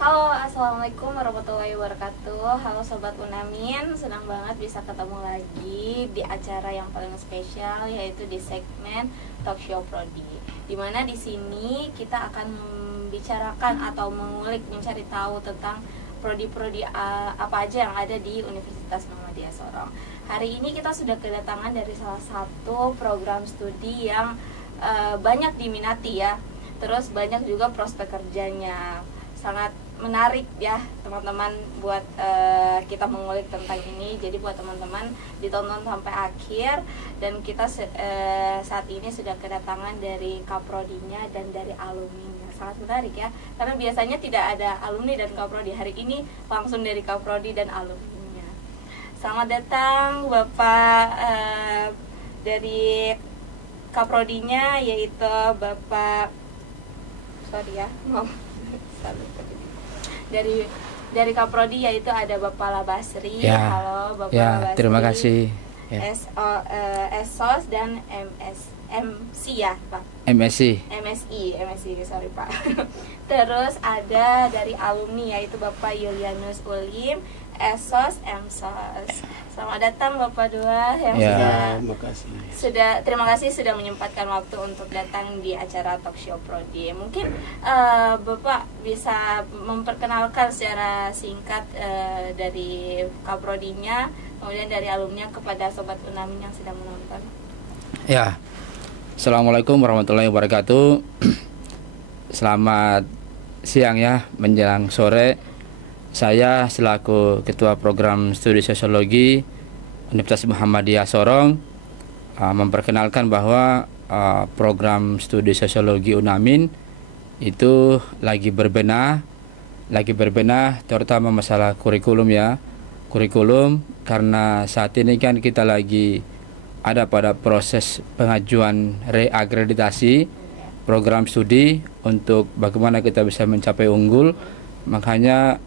Halo, assalamualaikum warahmatullahi wabarakatuh. Halo sobat Unamin, senang banget bisa ketemu lagi di acara yang paling spesial, yaitu di segmen Talk Show Prodi. Dimana di sini kita akan membicarakan atau mengulik, mencari tahu tentang prodi-prodi apa aja yang ada di Universitas Muhammadiyah Sorong. Hari ini kita sudah kedatangan dari salah satu program studi yang banyak diminati ya. Terus banyak juga prospek kerjanya. Sangat menarik ya teman-teman buat kita mengulik tentang ini. Jadi buat teman-teman ditonton sampai akhir. Dan kita saat ini sudah kedatangan dari kaprodinya dan dari alumninya. Sangat menarik ya, karena biasanya tidak ada alumni dan kaprodi. Hari ini langsung dari kaprodi dan alumninya. Selamat datang Bapak dari kaprodinya, yaitu Bapak dari kaprodi, yaitu ada Bapak Labasri. Ya. Halo Bapak Ya, Labasri. terima kasih. Ya. SOS dan MC ya Pak. MSI. MSI, sorry Pak. Terus ada dari alumni, yaitu Bapak Yulianus Ulim, SOS, MSOS. Selamat datang Bapak dua yang terima kasih sudah menyempatkan waktu untuk datang di acara Talk Show Prodi. Mungkin Bapak bisa memperkenalkan secara singkat dari kaprodinya, kemudian dari alumni kepada sobat Unamin yang sedang menonton. Ya. Assalamualaikum warahmatullahi wabarakatuh. Selamat siang ya, menjelang sore. Saya selaku Ketua Program Studi Sosiologi Universitas Muhammadiyah Sorong memperkenalkan bahwa program studi Sosiologi Unamin itu lagi berbenah terutama masalah kurikulum ya. Kurikulum karena saat ini kan kita lagi ada pada proses pengajuan reakreditasi program studi untuk bagaimana kita bisa mencapai unggul. Makanya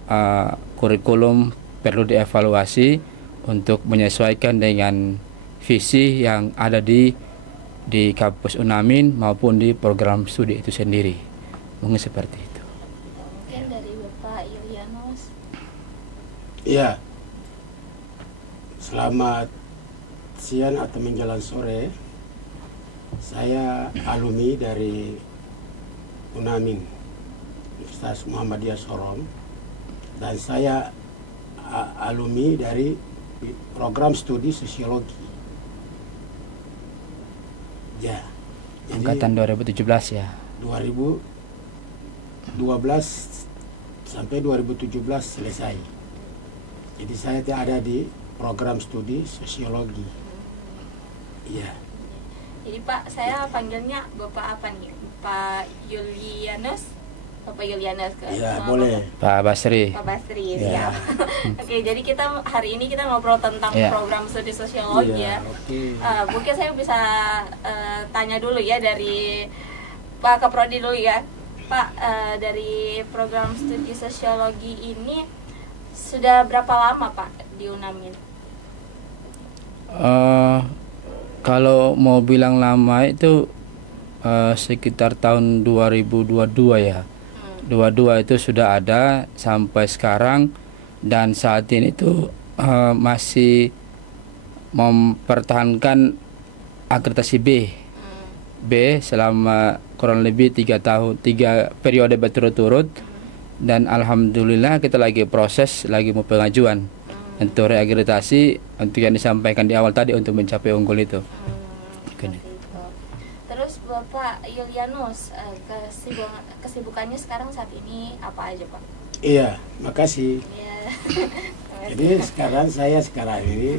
kurikulum perlu dievaluasi untuk menyesuaikan dengan visi yang ada di kampus Unamin maupun di program studi itu sendiri. Mungkin seperti itu. Mungkin dari Bapak Yulianus. Iya. Selamat siang atau menjelang sore. Saya alumni dari Unamin Universitas Muhammadiyah Sorong, dan saya alumni dari program studi Sosiologi. Ya. Angkatan 2017 ya. 2012 sampai 2017 selesai. Jadi saya ada di program studi Sosiologi. Iya. Jadi Pak, saya panggilnya Bapak apa nih? Pak Yulianus? Bapak Yulianus ke? Iya, boleh. Pak Basri. Pak Basri, Ya. siap. Oke, jadi kita hari ini kita ngobrol tentang program studi sosiologi ya. Mungkin saya bisa tanya dulu ya dari Pak Kaprodi dulu ya. Pak, dari program studi sosiologi ini sudah berapa lama Pak di Unamin? Kalau mau bilang lama itu sekitar tahun 2022 ya. 22 itu sudah ada sampai sekarang, dan saat ini itu masih mempertahankan akreditasi B selama kurang lebih 3 periode berturut-turut, dan alhamdulillah kita lagi proses, lagi mau pengajuan untuk reakreditasi untuk yang disampaikan di awal tadi untuk mencapai unggul itu. Terus Bapak Yulianus, kesibukannya sekarang saat ini apa aja Pak? Iya, makasih. Ya. Jadi sekarang ini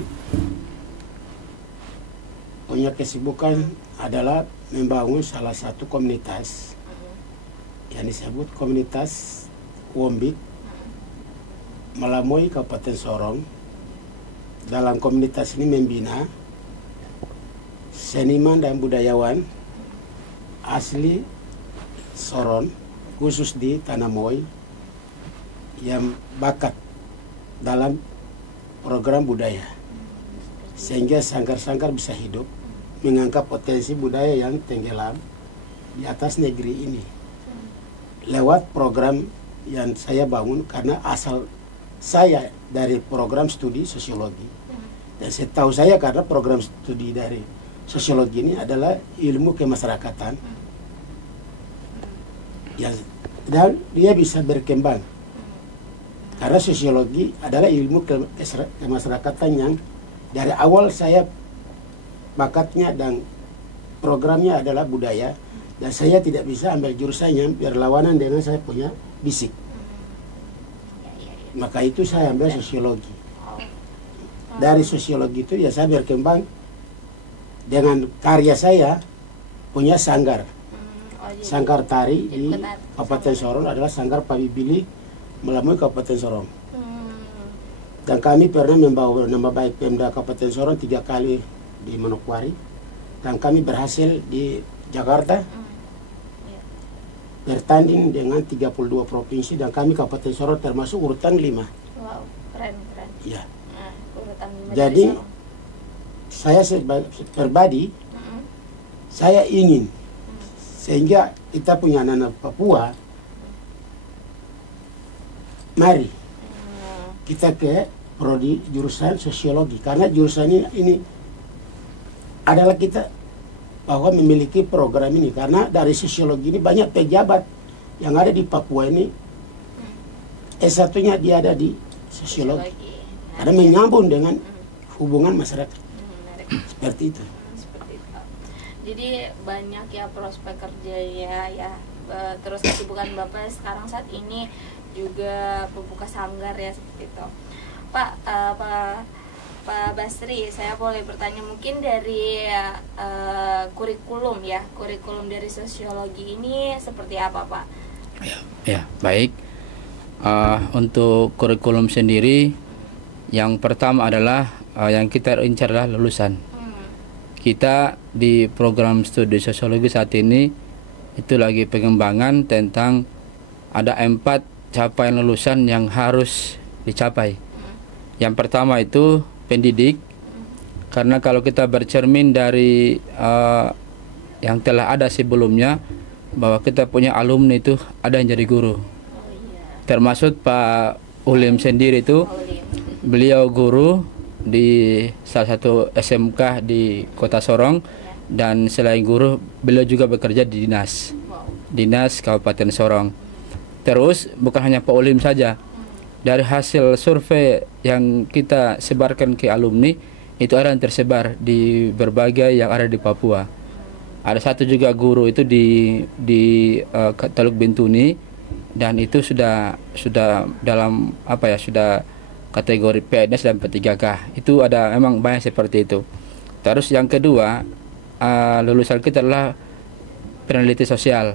punya kesibukan adalah membangun salah satu komunitas yang disebut komunitas Wombit Malamoy Kabupaten Sorong. Dalam komunitas ini membina seniman dan budayawan asli Sorong, khusus di Tanah Moy, yang bakat dalam program budaya, sehingga sangkar-sangkar bisa hidup mengangkat potensi budaya yang tenggelam di atas negeri ini lewat program yang saya bangun karena asal saya dari program studi sosiologi. Dan setahu saya karena program studi dari sosiologi ini adalah ilmu kemasyarakatan. Dan dia bisa berkembang. Karena sosiologi adalah ilmu kemasyarakatan yang dari awal saya bakatnya dan programnya adalah budaya. Dan saya tidak bisa ambil jurusan yang berlawanan dengan saya punya fisik. Maka itu saya ambil sosiologi. Dari sosiologi itu ya saya berkembang dengan karya saya punya sanggar. Sanggar tari di Kabupaten Sorong adalah Sanggar Pabibili melalui Kabupaten Sorong. Dan kami pernah membawa nama baik Pemda Kabupaten Sorong 3 kali di Manokwari. Dan kami berhasil di Jakarta bertanding dengan 32 provinsi dan kami Kabupaten Sorong termasuk urutan 5. Wow, keren. Ya. Urutan 5 Jadi saya pribadi saya ingin sehingga kita punya anak-anak Papua, mari kita ke prodi jurusan sosiologi karena jurusan ini adalah kita bahwa memiliki program ini karena dari sosiologi ini banyak pejabat yang ada di Papua ini S1-nya dia ada di sosiologi karena menyambung dengan hubungan masyarakat seperti itu. Jadi banyak ya prospek kerjanya ya. Terus kesibukan Bapak sekarang saat ini juga membuka sanggar ya seperti itu. Pak Basri, saya boleh bertanya mungkin dari kurikulum dari sosiologi ini seperti apa Pak? Ya, baik. Untuk kurikulum sendiri, yang pertama adalah yang kita incar adalah lulusan. Kita di program studi sosiologi saat ini itu lagi pengembangan tentang ada 4 capaian lulusan yang harus dicapai. Yang pertama itu pendidik, karena kalau kita bercermin dari yang telah ada sebelumnya bahwa kita punya alumni itu ada yang jadi guru. Termasuk Pak Ulim sendiri itu beliau guru di salah satu SMK di Kota Sorong dan selain guru beliau juga bekerja di dinas Kabupaten Sorong. Terus bukan hanya Pak Ulim saja, dari hasil survei yang kita sebarkan ke alumni itu ada yang tersebar di berbagai yang ada di Papua. Ada satu juga guru itu di Teluk Bintuni dan itu sudah dalam sudah kategori PNS dan P3K. Itu ada memang banyak seperti itu. Terus yang kedua, lulusan kita adalah peneliti sosial.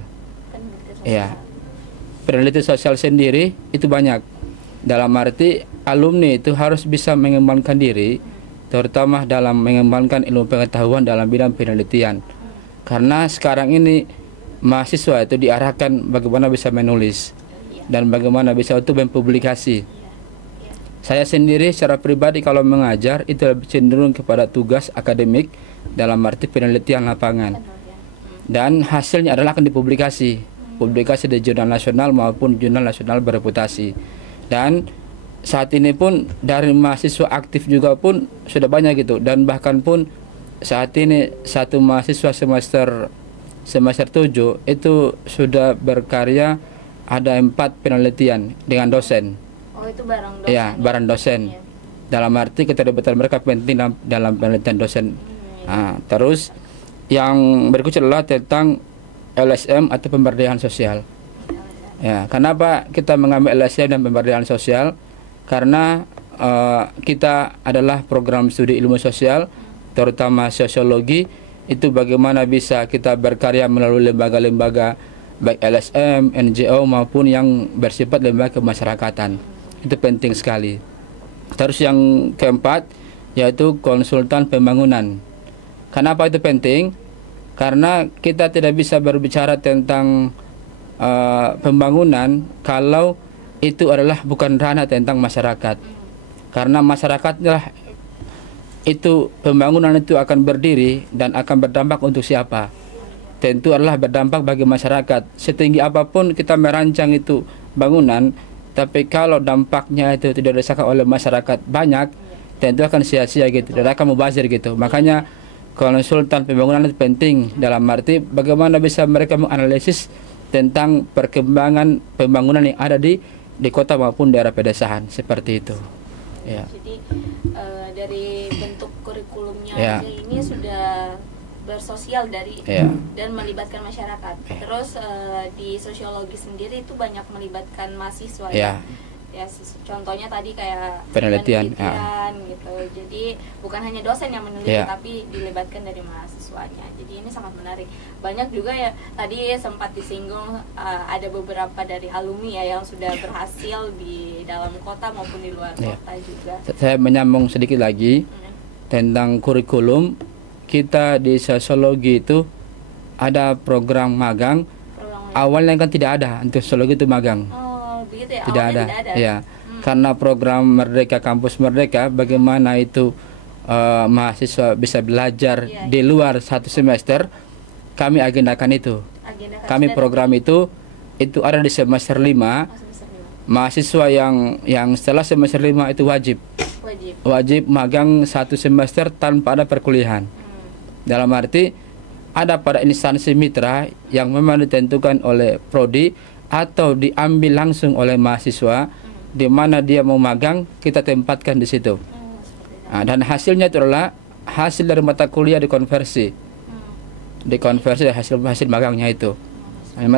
Ya, peneliti sosial sendiri itu banyak. Dalam arti alumni itu harus bisa mengembangkan diri, terutama dalam mengembangkan ilmu pengetahuan dalam bidang penelitian. Karena sekarang ini mahasiswa itu diarahkan bagaimana bisa menulis dan bagaimana bisa untuk mempublikasi. Saya sendiri secara pribadi kalau mengajar itu lebih cenderung kepada tugas akademik dalam arti penelitian lapangan. Dan hasilnya adalah akan dipublikasi. Publikasi di jurnal nasional maupun jurnal nasional bereputasi. Dan saat ini pun dari mahasiswa aktif juga pun sudah banyak gitu. Dan bahkan pun saat ini satu mahasiswa semester 7 itu sudah berkarya ada 4 penelitian dengan dosen. Oh, itu bareng dosen. Ya, bareng dosen. Ya. Dalam arti keterlibatan mereka penting dalam penelitian dosen. Terus yang berikutnya adalah tentang LSM atau pemberdayaan sosial. Ya, kenapa kita mengambil LSM dan pemberdayaan sosial? Karena kita adalah program studi ilmu sosial, terutama sosiologi. Itu bagaimana bisa kita berkarya melalui lembaga-lembaga baik LSM, NGO maupun yang bersifat lembaga kemasyarakatan. Itu penting sekali. Terus yang keempat yaitu konsultan pembangunan. Kenapa itu penting? Karena kita tidak bisa berbicara tentang pembangunan kalau itu adalah bukan ranah tentang masyarakat. Karena masyarakatlah itu pembangunan itu akan berdiri dan akan berdampak untuk siapa? Tentu adalah berdampak bagi masyarakat. Setinggi apapun kita merancang itu bangunan, tapi kalau dampaknya itu tidak dirasakan oleh masyarakat banyak, tentu akan sia-sia gitu, dan akan mubazir gitu. Makanya konsultan pembangunan itu penting, dalam arti bagaimana bisa mereka menganalisis tentang perkembangan pembangunan yang ada di kota maupun daerah pedesaan, seperti itu. Ya. Jadi dari bentuk kurikulumnya Ya. aja ini sudah bersosial dari dan melibatkan masyarakat. Terus di sosiologi sendiri itu banyak melibatkan mahasiswa. Ya. Ya, contohnya tadi kayak Penelitian, gitu. Jadi bukan hanya dosen yang meneliti, Ya. tapi dilibatkan dari mahasiswanya. Jadi ini sangat menarik. Banyak juga ya tadi sempat disinggung ada beberapa dari alumni ya yang sudah berhasil di dalam kota maupun di luar kota juga. Saya menyambung sedikit lagi tentang kurikulum. Kita di sosiologi itu ada program magang. Awalnya kan tidak ada untuk sosiologi itu magang. Begitu ya? Tidak ada. Ya. Karena program Merdeka Kampus Merdeka, bagaimana itu mahasiswa bisa belajar di luar satu semester, kami agendakan itu. Kami program itu ada di semester 5. Mahasiswa yang setelah semester 5 itu wajib magang satu semester tanpa ada perkuliahan. Dalam arti ada pada instansi mitra yang memang ditentukan oleh prodi atau diambil langsung oleh mahasiswa, di mana dia mau magang kita tempatkan di situ. Dan hasilnya itu adalah hasil dari mata kuliah dikonversi hasil magangnya itu.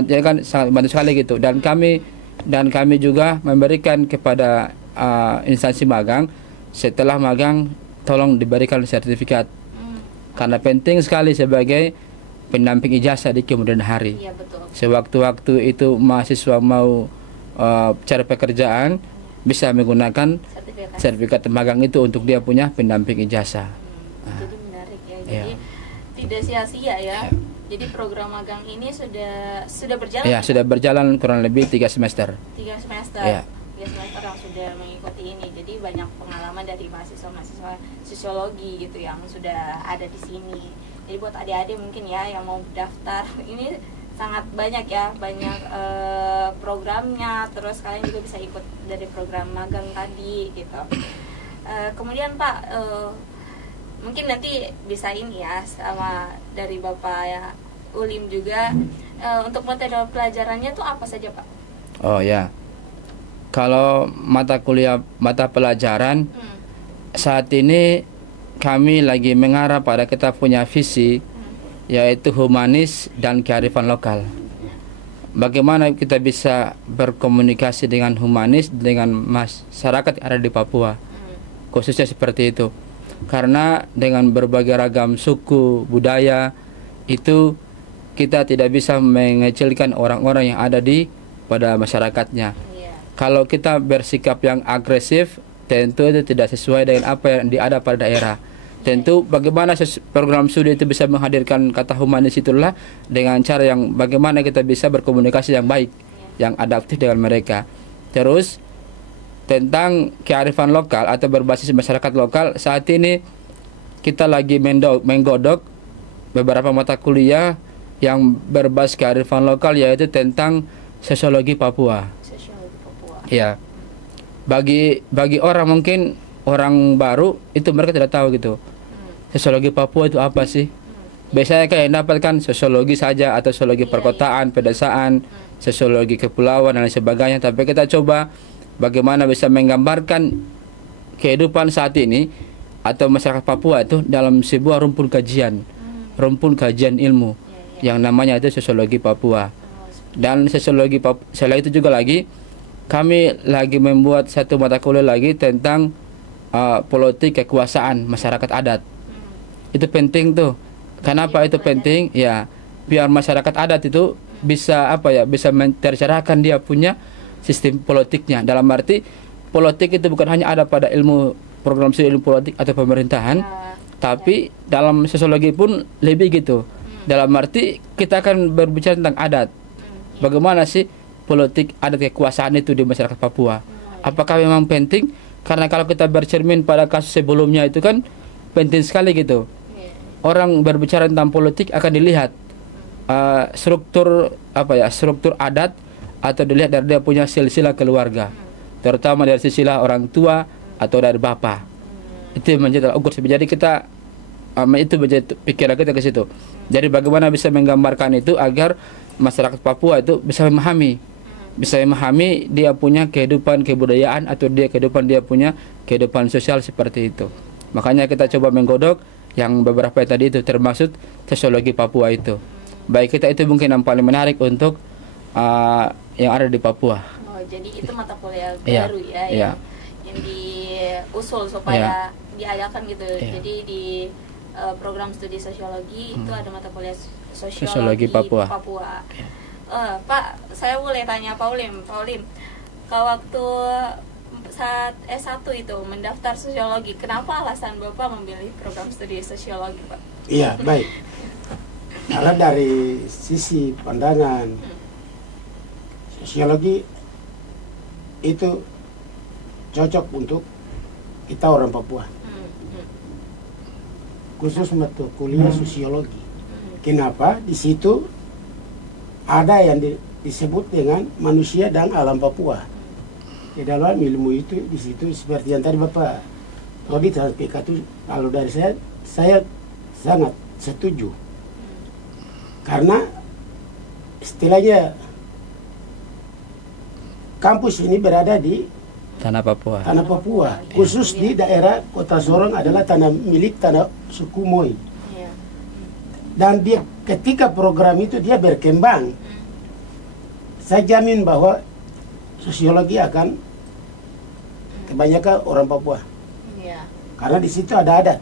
Ya kan sangat bantu sekali gitu. Dan kami juga memberikan kepada instansi magang, setelah magang tolong diberikan sertifikat, karena penting sekali sebagai pendamping ijazah di kemudian hari. Iya, betul. Sewaktu-waktu itu mahasiswa mau cari pekerjaan, bisa menggunakan sertifikat magang itu untuk dia punya pendamping ijazah. Jadi menarik ya. Jadi tidak sia-sia ya. Jadi program magang ini sudah berjalan. Ya, sudah berjalan kurang lebih 3 semester. 3 semester. 3 semester yang sudah mengikuti ini. Jadi banyak pengalaman dari mahasiswa sosiologi gitu yang sudah ada di sini. Jadi buat adik-adik mungkin ya yang mau daftar, ini sangat banyak ya, banyak programnya. Terus kalian juga bisa ikut dari program magang tadi gitu. Kemudian Pak, mungkin nanti bisa ini ya sama dari Bapak ya Ulim juga, untuk metode pelajarannya tuh apa saja Pak? Oh ya, kalau mata pelajaran saat ini kami lagi mengarah pada kita punya visi, yaitu humanis dan kearifan lokal. Bagaimana kita bisa berkomunikasi dengan humanis dengan masyarakat yang ada di Papua, khususnya seperti itu. Karena dengan berbagai ragam suku, budaya, itu kita tidak bisa mengecilkan orang-orang yang ada pada masyarakatnya. Kalau kita bersikap yang agresif, tentu itu tidak sesuai dengan apa yang ada pada daerah. Tentu bagaimana program studi itu bisa menghadirkan kata humanis itulah dengan cara yang bagaimana kita bisa berkomunikasi yang baik, yang adaptif dengan mereka. Terus tentang kearifan lokal atau berbasis masyarakat lokal, saat ini kita lagi menggodok beberapa mata kuliah yang berbasis kearifan lokal, yaitu tentang sosiologi Papua. Ya, bagi orang mungkin orang baru itu mereka tidak tahu gitu. Sosiologi Papua itu apa sih? Biasanya kayak dapatkan sosiologi saja atau sosiologi perkotaan, pedesaan, sosiologi kepulauan dan lain sebagainya. Tapi kita coba bagaimana bisa menggambarkan kehidupan saat ini atau masyarakat Papua itu dalam sebuah rumpun kajian ilmu yang namanya itu sosiologi Papua. Dan sosiologi Papua, selain itu juga lagi kami lagi membuat satu mata kuliah lagi tentang politik kekuasaan masyarakat adat. Itu penting tuh. Kenapa itu penting? Ya, biar masyarakat adat itu bisa bisa mentercerahkan dia punya sistem politiknya. Dalam arti politik itu bukan hanya ada pada ilmu program studi ilmu politik atau pemerintahan, tapi dalam sosiologi pun lebih gitu. Dalam arti kita akan berbicara tentang adat. Bagaimana sih politik adat kekuasaan itu di masyarakat Papua? Apakah memang penting? Karena kalau kita bercermin pada kasus sebelumnya itu kan penting sekali gitu. Orang berbicara tentang politik akan dilihat struktur struktur adat atau dilihat dari dia punya silsilah keluarga, terutama dari silsilah orang tua atau dari bapak. Itu yang menjadi ukur. Jadi kita itu menjadi pikiran kita ke situ. Jadi bagaimana bisa menggambarkan itu agar masyarakat Papua itu bisa memahami dia punya kehidupan kebudayaan atau dia punya kehidupan sosial seperti itu. Makanya kita coba menggodok yang beberapa tadi itu, termasuk sosiologi Papua itu. Baik kita itu mungkin yang paling menarik untuk yang ada di Papua. Oh, jadi itu mata kuliah Iya, baru ya, iya. yang diusul supaya diadakan gitu. Iya. Jadi di program studi sosiologi itu ada mata kuliah Sosiologi sosiologi Papua. Iya. Pak, saya boleh tanya Paulim, kalau waktu saat S1 itu mendaftar sosiologi, kenapa alasan Bapak memilih program studi sosiologi, Pak? Iya, baik. Karena dari sisi pandangan sosiologi itu cocok untuk kita orang Papua, khusus mata kuliah sosiologi. Kenapa? Di situ ada yang disebut dengan manusia dan alam Papua. Di dalam ilmu itu di situ seperti yang tadi Bapak Rodi sampaikan itu, kalau dari saya sangat setuju. Karena istilahnya kampus ini berada di Tanah Papua. tanah Papua, khusus di daerah Kota Sorong adalah tanah milik tanah suku Moi. Iya. Dan dia ketika program itu dia berkembang, saya jamin bahwa sosiologi akan kebanyakan orang Papua. Iya. Karena di situ ada adat.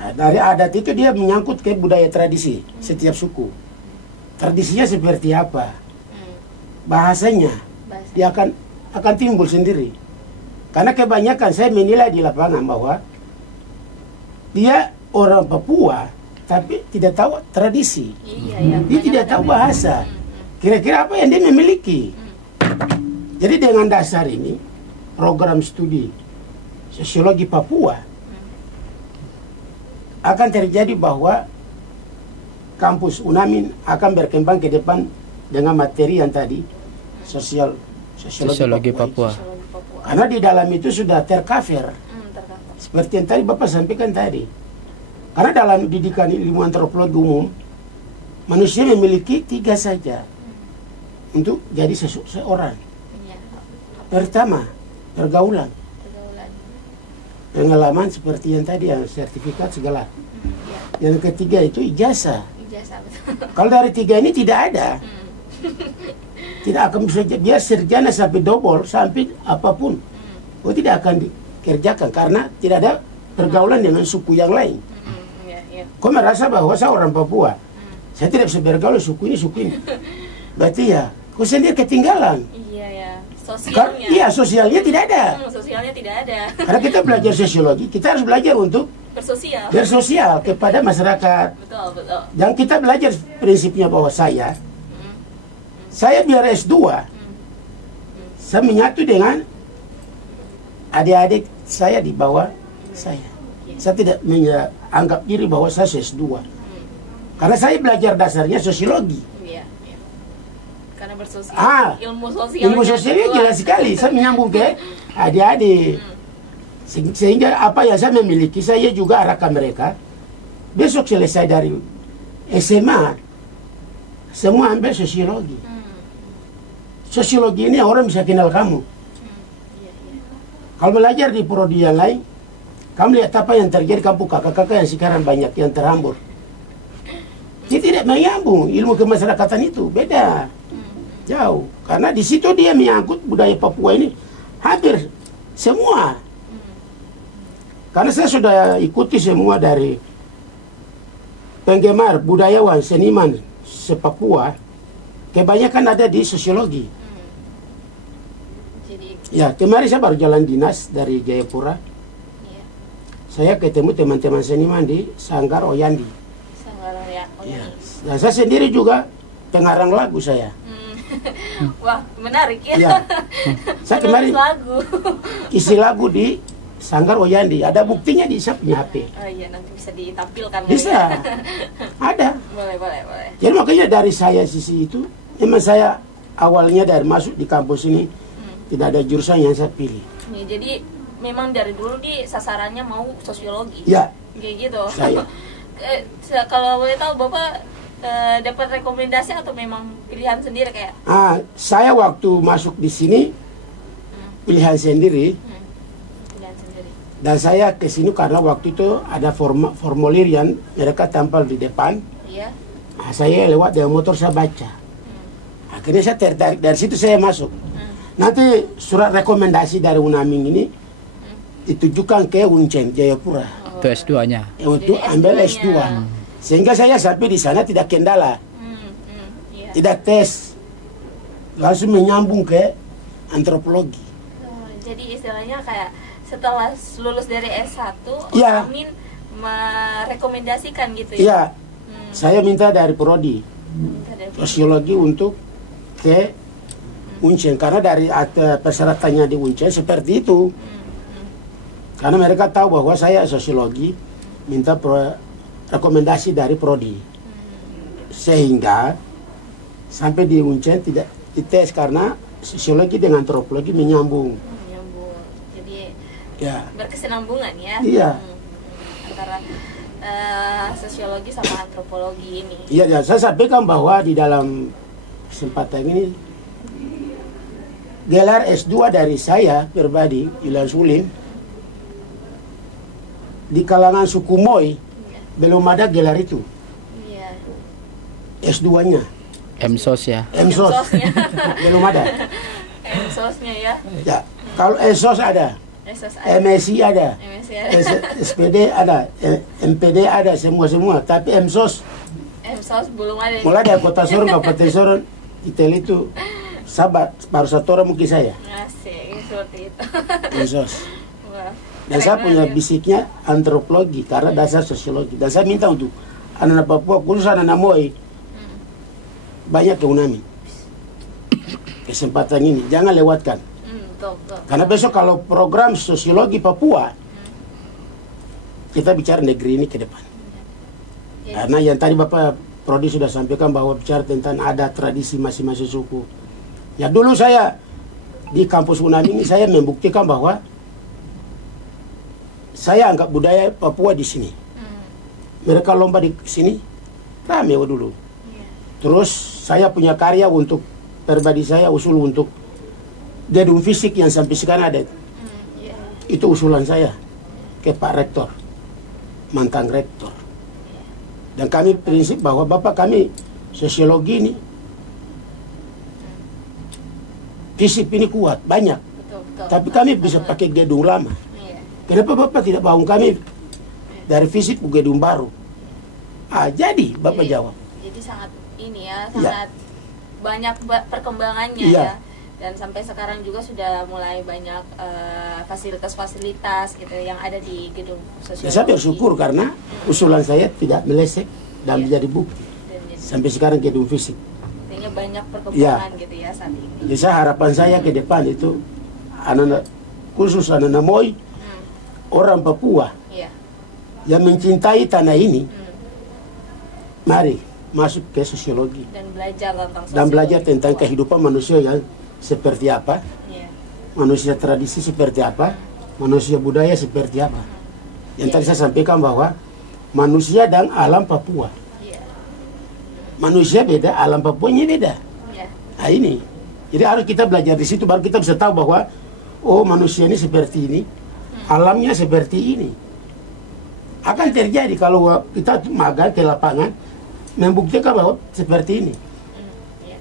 Nah, dari adat itu dia menyangkut ke budaya tradisi setiap suku. Tradisinya seperti apa? Bahasanya dia akan timbul sendiri. Karena kebanyakan saya menilai di lapangan bahwa dia orang Papua tapi tidak tahu tradisi. Iya, Dia tidak tahu bahasa. Kira-kira apa yang dia memiliki. Jadi dengan dasar ini program studi sosiologi Papua akan terjadi bahwa kampus UNAMIN akan berkembang ke depan dengan materi yang tadi sosiologi Papua. Sosiologi Papua. Karena di dalam itu sudah tercover Tercover. seperti yang tadi Bapak sampaikan tadi. Karena dalam didikan ilmu antropologi umum manusia memiliki 3 saja untuk jadi seseorang. Iya. Pertama, pergaulan, Pergaulan. pengalaman seperti yang tadi yang sertifikat segala. Iya. Yang ketiga itu ijazah. Ijazah, betul. Kalau dari 3 ini tidak ada, tidak akan bisa biar sarjana sampai double sampai apapun, tidak akan dikerjakan karena tidak ada pergaulan dengan suku yang lain. Iya. Kau merasa bahwa saya orang Papua, saya tidak bisa bergaul suku ini. Berarti ya, kau sendiri ketinggalan. Iya ya. Sosialnya. Iya, sosialnya tidak ada. Sosialnya tidak ada. Karena kita belajar sosiologi, kita harus belajar untuk bersosial kepada masyarakat. Betul. Dan kita belajar prinsipnya bahwa saya biar S2, saya menyatu dengan adik-adik saya di bawah saya. Saya tidak menganggap diri bahwa saya S2. Karena saya belajar dasarnya sosiologi. Iya. Karena bersosial. Ilmu sosialnya jelas sekali. Saya menyambung ke adik-adik. Sehingga apa yang saya memiliki, saya juga arahkan mereka. Besok selesai dari SMA, semua ambil sosiologi. Sosiologi ini orang bisa kenal kamu. Kalau belajar di prodi yang lain, kamu lihat apa yang terjadi kamu kakak-kakak yang sekarang banyak yang terhambur. Dia tidak menyambung ilmu kemasyarakatan itu, beda. Jauh. Karena di situ dia menyangkut budaya Papua ini hampir semua. Karena saya sudah ikuti semua dari penggemar, budayawan, seniman se-Papua, kebanyakan ada di sosiologi. Ya, kemarin saya baru jalan dinas dari Jayapura. Saya ketemu teman-teman seniman di Sanggar Oyandi. Ya. Nah, saya sendiri juga pengarang lagu saya. Wah, menarik ya. Ya. Saya kemarin isi lagu di Sanggar Oyandi. Ada buktinya di saya punya HP. Oh iya, nanti bisa ditampilkan. Bisa. Ada. Boleh. Jadi makanya dari saya sisi itu, memang saya awalnya dari masuk di kampus ini tidak ada jurusan yang saya pilih. Ya, jadi memang dari dulu di sasarannya mau sosiologi. Ya. Kayak gitu. Saya. Kalau boleh tahu Bapak dapat rekomendasi atau memang pilihan sendiri kayak? Saya waktu masuk di sini pilihan sendiri. Pilihan sendiri. Dan saya ke sini karena waktu itu ada formulir yang mereka tampal di depan. Iya. Saya lewat dengan motor saya baca. Akhirnya saya tertarik, dari situ saya masuk. Nanti surat rekomendasi dari UNAMIN ini ditujukan ke Uncen Jayapura. Itu S2-nya. Untuk ambil S2. Sehingga saya sampai di sana tidak kendala. Iya. Tidak tes. Langsung menyambung ke antropologi. Jadi istilahnya kayak setelah lulus dari S1, Iya. UNAMIN merekomendasikan gitu ya? Iya. Saya minta dari prodi sosiologi untuk ke Uncen, karena dari persyaratannya di Uncen seperti itu. Karena mereka tahu bahwa saya sosiologi, minta rekomendasi dari prodi. Sehingga sampai di Uncen tidak dites karena sosiologi dengan antropologi menyambung. Menyambung. Jadi Ya. berkesinambungan ya? Iya. Antara sosiologi sama antropologi ini. Iya, saya sampaikan bahwa di dalam kesempatan ini gelar S2 dari saya pribadi, Ilan Sulim, di kalangan suku Moi belum ada gelar itu. Iya. S2-nya, MSOS ya. MSOS MSOS-nya. belum ada. MSOS-nya ya. Ya, kalau SOS ada, MSOS MSI ada, MSc ya. SPD ada, MPD ada, semua. Tapi MSOS MSOS belum ada. mulai dari Kota Sorong, Kabupaten Sorong, ITEL itu sahabat, baru satu orang mungkin saya. Asik, seperti itu. MSOS. Wah, Dan keren saya punya banget ya. bisiknya antropologi karena dasar sosiologi. Dan saya minta untuk anak-anak Papua, khusus anak-anak Moi, banyak ke UNAMIN. Kesempatan ini jangan lewatkan. Betul. Karena besok kalau program sosiologi Papua, kita bicara negeri ini ke depan. Ya. Karena yang tadi Bapak Prodi sudah sampaikan bahwa bicara tentang adat tradisi masing-masing suku. Ya dulu saya di kampus UNAMIN ini saya membuktikan bahwa saya anggap budaya Papua di sini. Mereka lomba di sini, rame dulu. Terus saya punya karya untuk pribadi saya, usul untuk gedung fisik yang sampai sekarang ada. Itu usulan saya ke Pak Rektor, mantan Rektor. Dan kami prinsip bahwa Bapak kami sosiologi ini, fisik ini kuat, banyak. Betul. Tapi kami bisa pakai gedung lama. Iya. Kenapa Bapak tidak bangun kami dari fisik ke gedung baru? Jadi Bapak jawab. Jadi sangat ini ya, sangat banyak perkembangannya Iya. ya. Dan sampai sekarang juga sudah mulai banyak fasilitas-fasilitas gitu yang ada di gedung sosiologi. Saya bersyukur karena usulan saya tidak meleset dan menjadi bukti. Dan jadi Sampai sekarang gedung fisik. artinya banyak perkembangan gitu ya saat ini. Jadi saya harapan saya ke depan itu anak-anak, khusus anak-anak Moi, orang Papua Iya. yang mencintai tanah ini, mari masuk ke sosiologi Dan belajar tentang dan belajar sosiologi tentang Papua. kehidupan manusia yang seperti apa, Iya. manusia tradisi seperti apa, manusia budaya seperti apa. Yang tadi saya sampaikan bahwa manusia dan alam Papua, Iya. manusia beda, alam Papuanya beda. Iya. Nah ini, jadi harus kita belajar di situ baru kita bisa tahu bahwa oh manusia ini seperti ini, alamnya seperti ini. Akan terjadi kalau kita magang ke lapangan membuktikan bahwa seperti ini. Iya.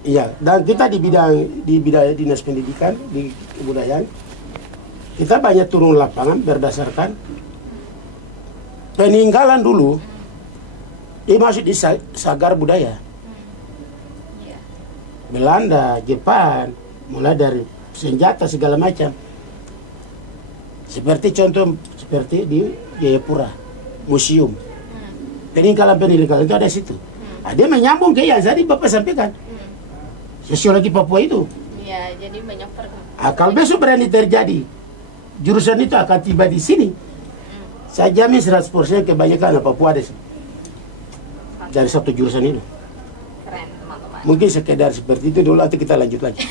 Iya, dan kita di bidang dinas pendidikan di kebudayaan kita banyak turun lapangan berdasarkan peninggalan dulu. Dia masuk di sagar budaya. Iya. Belanda, Jepang, mulai dari senjata segala macam. Seperti contoh seperti di Jayapura, museum. Peninggalan itu ada di situ. Nah, dia menyambung ke yang tadi Bapak sampaikan. Sosiologi Papua itu. Iya, jadi banyak perkembangan. Kalau besok berani terjadi, jurusan itu akan tiba di sini. Saya jamin 100% kebanyakan anak Papua ada dari satu jurusan itu. Keren teman-teman. Mungkin sekedar seperti itu dulu atau kita lanjut lagi.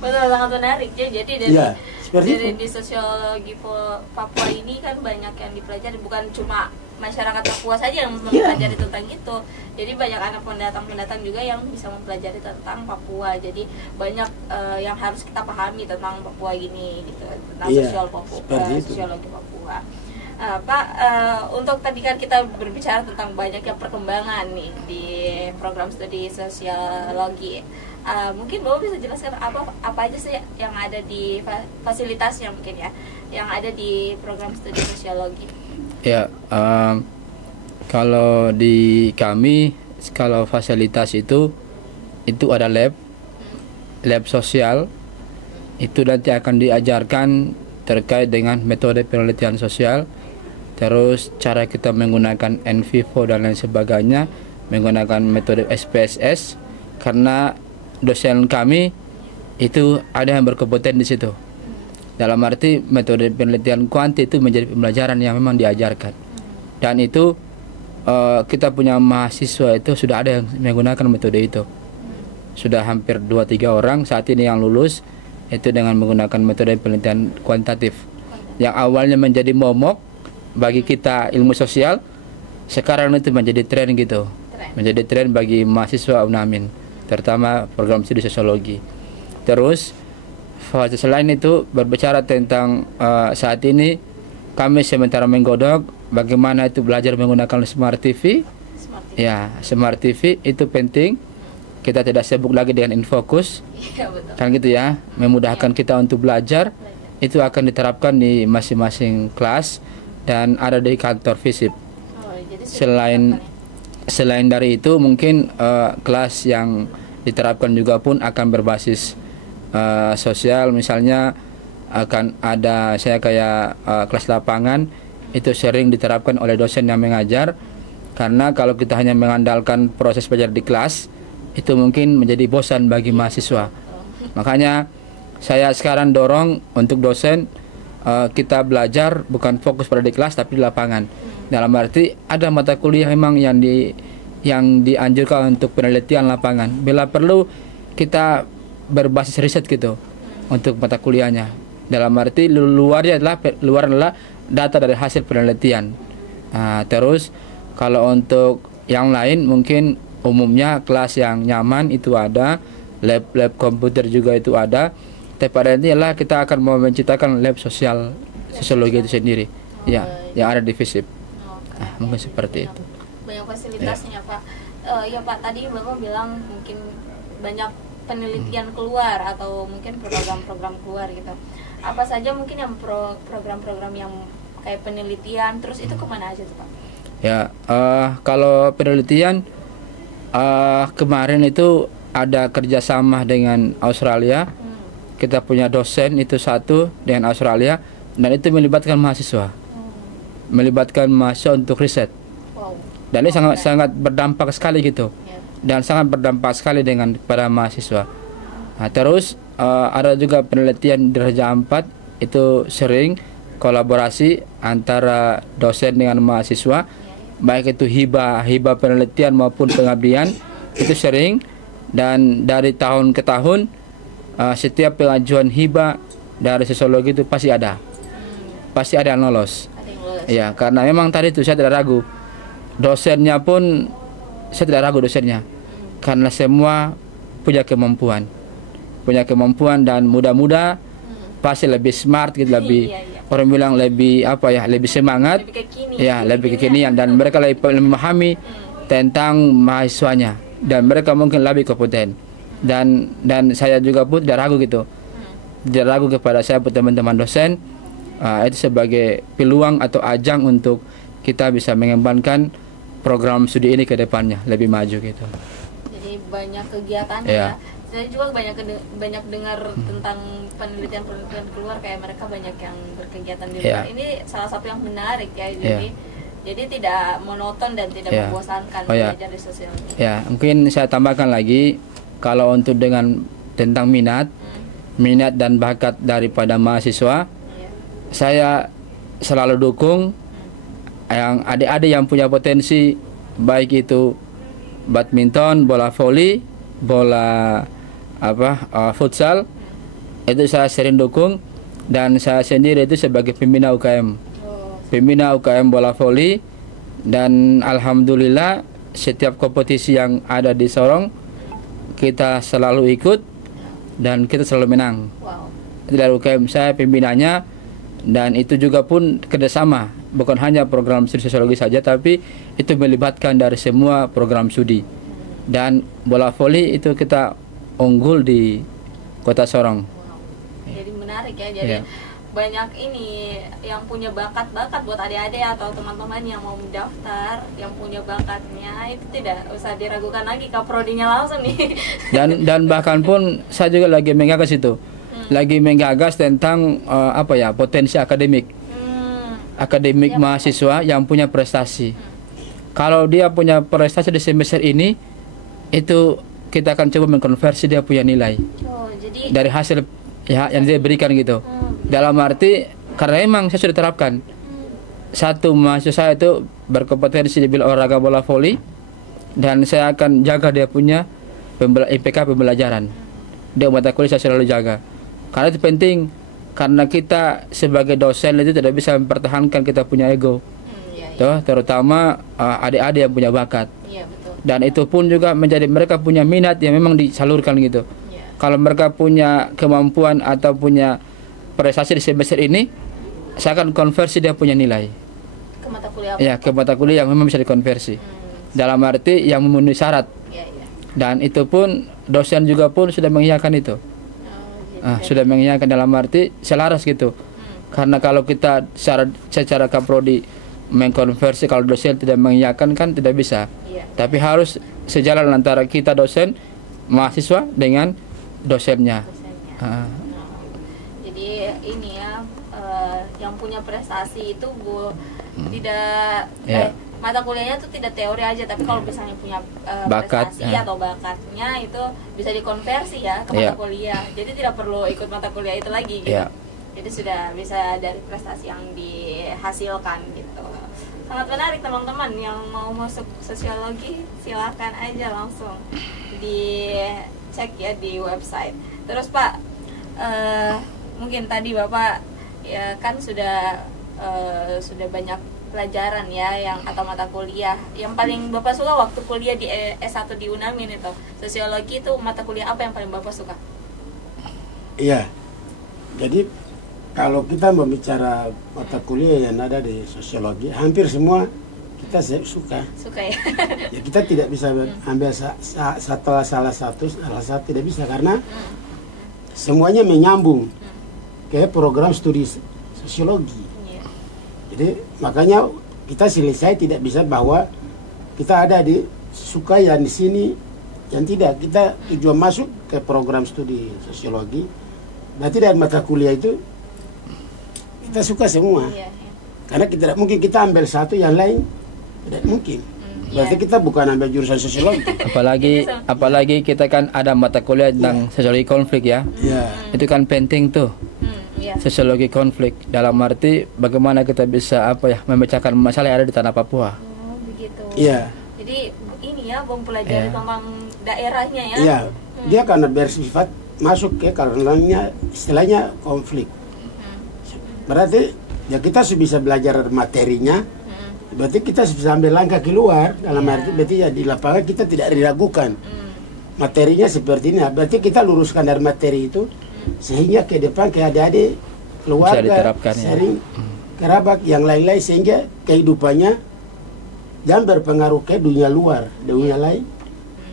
Betul, sangat menarik ya. Jadi dari Ya, seperti dari itu. di sosiologi Papua ini kan banyak yang dipelajari, bukan cuma masyarakat Papua saja yang mempelajari tentang itu. Jadi banyak anak pendatang juga yang bisa mempelajari tentang Papua. Jadi banyak yang harus kita pahami tentang Papua ini gitu, tentang Iya, sosiologi Papua. Pak, untuk tadi kan kita berbicara tentang banyaknya perkembangan nih di program studi sosiologi. Mungkin Bapak bisa jelaskan apa aja sih yang ada di fasilitasnya mungkin ya, yang ada di program studi sosiologi? Ya, kalau di kami, kalau fasilitas itu ada lab sosial, itu nanti akan diajarkan terkait dengan metode penelitian sosial, terus cara kita menggunakan in vivo dan lain sebagainya, menggunakan metode SPSS, karena dosen kami itu ada yang berkompeten di situ. Dalam arti metode penelitian kuanti itu menjadi pembelajaran yang memang diajarkan. Dan itu kita punya mahasiswa itu sudah ada yang menggunakan metode itu. Sudah hampir 2-3 orang saat ini yang lulus itu dengan menggunakan metode penelitian kuantitatif. Yang awalnya menjadi momok bagi kita ilmu sosial, sekarang itu menjadi tren gitu. Menjadi tren bagi mahasiswa UNAMIN, terutama program studi sosiologi. Terus selain itu berbicara tentang saat ini kami sementara menggodok bagaimana itu belajar menggunakan Smart TV. Ya, Smart TV itu penting. Kita tidak sibuk lagi dengan InFocus. Iya, betul. Kan gitu ya, memudahkan kita untuk belajar. Itu akan diterapkan di masing-masing kelas dan ada di kantor FISIP. Selain dari itu mungkin kelas yang diterapkan juga pun akan berbasis sosial, misalnya akan ada saya kayak kelas lapangan itu sering diterapkan oleh dosen yang mengajar, karena kalau kita hanya mengandalkan proses belajar di kelas itu mungkin menjadi bosan bagi mahasiswa. Makanya saya sekarang dorong untuk dosen kita belajar bukan fokus pada di kelas tapi di lapangan. Dalam arti ada mata kuliah memang yang dianjurkan untuk penelitian lapangan. Bila perlu kita berbasis riset gitu untuk mata kuliahnya. Dalam arti luar adalah data dari hasil penelitian. Terus kalau untuk yang lain mungkin umumnya kelas yang nyaman itu ada, lab komputer juga itu ada. Tapi pada intinya kita akan mau menciptakan lab sosiologi itu sendiri, ya, yang ada di FISIP. Mungkin seperti itu. Banyak fasilitasnya, Pak. Ya Pak, tadi Bapak bilang mungkin banyak penelitian keluar atau mungkin program-program keluar gitu. Apa saja mungkin yang program-program yang kayak penelitian, terus itu kemana aja tuh Pak? Ya, kalau penelitian kemarin itu ada kerjasama dengan Australia. Kita punya dosen itu satu dengan Australia, dan itu melibatkan mahasiswa, melibatkan mahasiswa untuk riset. Dan ini sangat berdampak sekali gitu, dan sangat berdampak sekali dengan para mahasiswa. Terus ada juga penelitian Diraja 4, itu sering kolaborasi antara dosen dengan mahasiswa, baik itu hibah penelitian maupun pengabdian, itu sering. Dan dari tahun ke tahun setiap pengajuan hibah dari sosiologi itu pasti ada yang lolos. Ya, karena memang tadi itu saya tidak ragu dosennya pun, saya tidak ragu dosennya, karena semua punya kemampuan dan muda-muda pasti lebih smart gitu, lebih orang bilang lebih lebih semangat, lebih kekinian, dan mereka lebih memahami tentang mahasiswanya, dan mereka mungkin lebih kompeten. Dan saya juga pun tidak ragu gitu, tidak ragu kepada saya teman-teman dosen, itu sebagai peluang atau ajang untuk kita bisa mengembangkan program studi ini ke depannya lebih maju gitu. Jadi banyak kegiatan ya. Saya juga banyak dengar tentang penelitian keluar, kayak mereka banyak yang berkegiatan di luar. Ini salah satu yang menarik ya. Jadi tidak monoton dan tidak membosankan belajar di sosiologi. Ya, mungkin saya tambahkan lagi, kalau untuk tentang minat dan bakat daripada mahasiswa, saya selalu dukung yang adik-adik yang punya potensi, baik itu badminton, bola voli, bola futsal itu saya sering dukung, dan saya sendiri itu sebagai pembina UKM. Pembina UKM bola voli, dan alhamdulillah setiap kompetisi yang ada di Sorong kita selalu ikut dan kita selalu menang. Itu dari UKM saya pembinanya, dan itu juga pun kerjasama, bukan hanya program studi sosiologi saja, tapi itu melibatkan dari semua program studi. Dan bola voli itu kita unggul di Kota Sorong. Jadi menarik ya, jadi banyak ini yang punya bakat-bakat buat adik-adik atau teman-teman yang mau mendaftar, yang punya bakatnya itu tidak usah diragukan lagi ke prodinya langsung nih. Dan bahkan pun saya juga lagi menggagas itu, lagi menggagas tentang potensi akademik, akademik mahasiswa yang punya prestasi. Kalau dia punya prestasi di semester ini, itu kita akan coba mengkonversi dia punya nilai jadi dari hasil yang dia berikan gitu. Dalam arti karena memang saya sudah terapkan, satu mahasiswa saya itu berkompetensi di bidang olahraga bola voli, dan saya akan jaga dia punya IPK pembelajaran. Dia mata kuliah saya selalu jaga, karena itu penting, karena kita sebagai dosen itu tidak bisa mempertahankan kita punya ego, terutama adik-adik yang punya bakat. Dan itu pun juga menjadi mereka punya minat yang memang disalurkan gitu. Kalau mereka punya kemampuan atau punya prestasi di semester ini, saya akan konversi dia punya nilai ke mata kuliah apa? Ya, ke mata kuliah yang memang bisa dikonversi, dalam arti yang memenuhi syarat. Dan itu pun dosen juga pun sudah mengiyakan itu. Sudah mengiyakan dalam arti selaras gitu. Karena kalau kita secara kaprodi mengkonversi, kalau dosen tidak mengiyakan kan tidak bisa. Tapi harus sejalan antara kita dosen, mahasiswa dengan dosennya. Jadi ini ya, yang punya prestasi itu tidak mata kuliahnya tuh tidak teori aja, tapi kalau misalnya punya bakat, prestasi atau bakatnya itu bisa dikonversi ya ke mata kuliah. Jadi tidak perlu ikut mata kuliah itu lagi gitu. Jadi sudah bisa dari prestasi yang dihasilkan gitu. Sangat menarik teman-teman yang mau masuk sosiologi, silakan aja langsung dicek ya di website. Terus Pak, mungkin tadi Bapak ya kan sudah banyak pelajaran ya yang atau mata kuliah. Yang paling Bapak suka waktu kuliah di S1 di Unamin itu, sosiologi itu mata kuliah apa yang paling Bapak suka? Iya. Jadi kalau kita membicara mata kuliah yang ada di sosiologi, hampir semua kita suka. Suka ya? Ya kita tidak bisa ambil salah satu tidak bisa, karena semuanya menyambung ke program studi sosiologi. Jadi makanya kita selesai tidak bisa bahwa kita ada di suka yang di sini yang tidak. Kita tujuan masuk ke program studi sosiologi, berarti dari mata kuliah itu kita suka semua. Karena tidak mungkin kita ambil satu yang lain, tidak mungkin. Berarti kita bukan ambil jurusan sosiologi. Apalagi kita kan ada mata kuliah tentang sosiologi konflik ya. Itu kan penting tuh. Sosiologi konflik dalam arti bagaimana kita bisa memecahkan masalah yang ada di tanah Papua. Begitu. Iya. Jadi ini ya mempelajari tentang daerahnya ya. Iya. Dia karena bersifat masuk ke karenanya istilahnya konflik. Berarti ya kita sudah bisa belajar materinya. Berarti kita bisa ambil langkah keluar dalam arti berarti ya di lapangan kita tidak diragukan. Materinya seperti ini. Berarti kita luruskan dari materi itu sehingga ke depan ke adik-adik keluarga sering kerabat yang lain-lain, sehingga kehidupannya jangan berpengaruh ke dunia luar, dunia lain.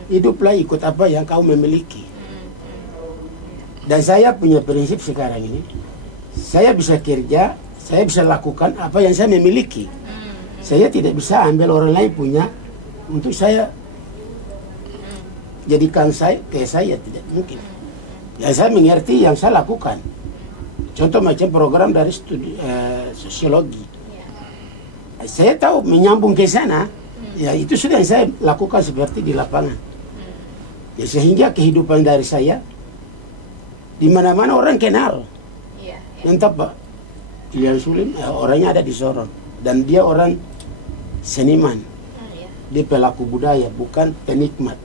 Hiduplah ikut apa yang kau memiliki. Dan saya punya prinsip sekarang ini, saya bisa kerja, saya bisa lakukan apa yang saya memiliki. Saya tidak bisa ambil orang lain punya untuk saya jadikan saya kayak saya, tidak mungkin. Ya saya mengerti yang saya lakukan. Contoh macam program dari studi sosiologi. Saya tahu menyambung ke sana, ya itu sudah yang saya lakukan seperti di lapangan. Ya sehingga kehidupan dari saya di mana-mana orang kenal. Entah Pak Ilian Sulim, orangnya ada di Sorong, dan dia orang seniman. Dia pelaku budaya, bukan penikmat.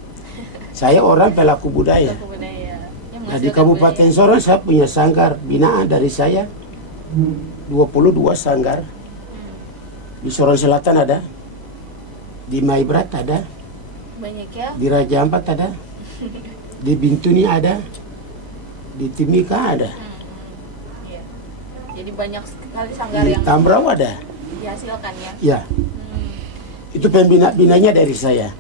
Saya orang pelaku budaya. Pelaku budaya. Yang Nah, di menghasilkan Kabupaten budaya. Sorong saya punya sanggar binaan dari saya 22 sanggar. Di Sorong Selatan ada, di Maibrat ada, Banyak ya. di Raja Ampat ada, di Bintuni ada, di Timika ada, Iya. Jadi banyak sekali sanggar di yang Tambrau ada. dihasilkan ya. Ya, Hmm. itu pembina-binanya dari saya.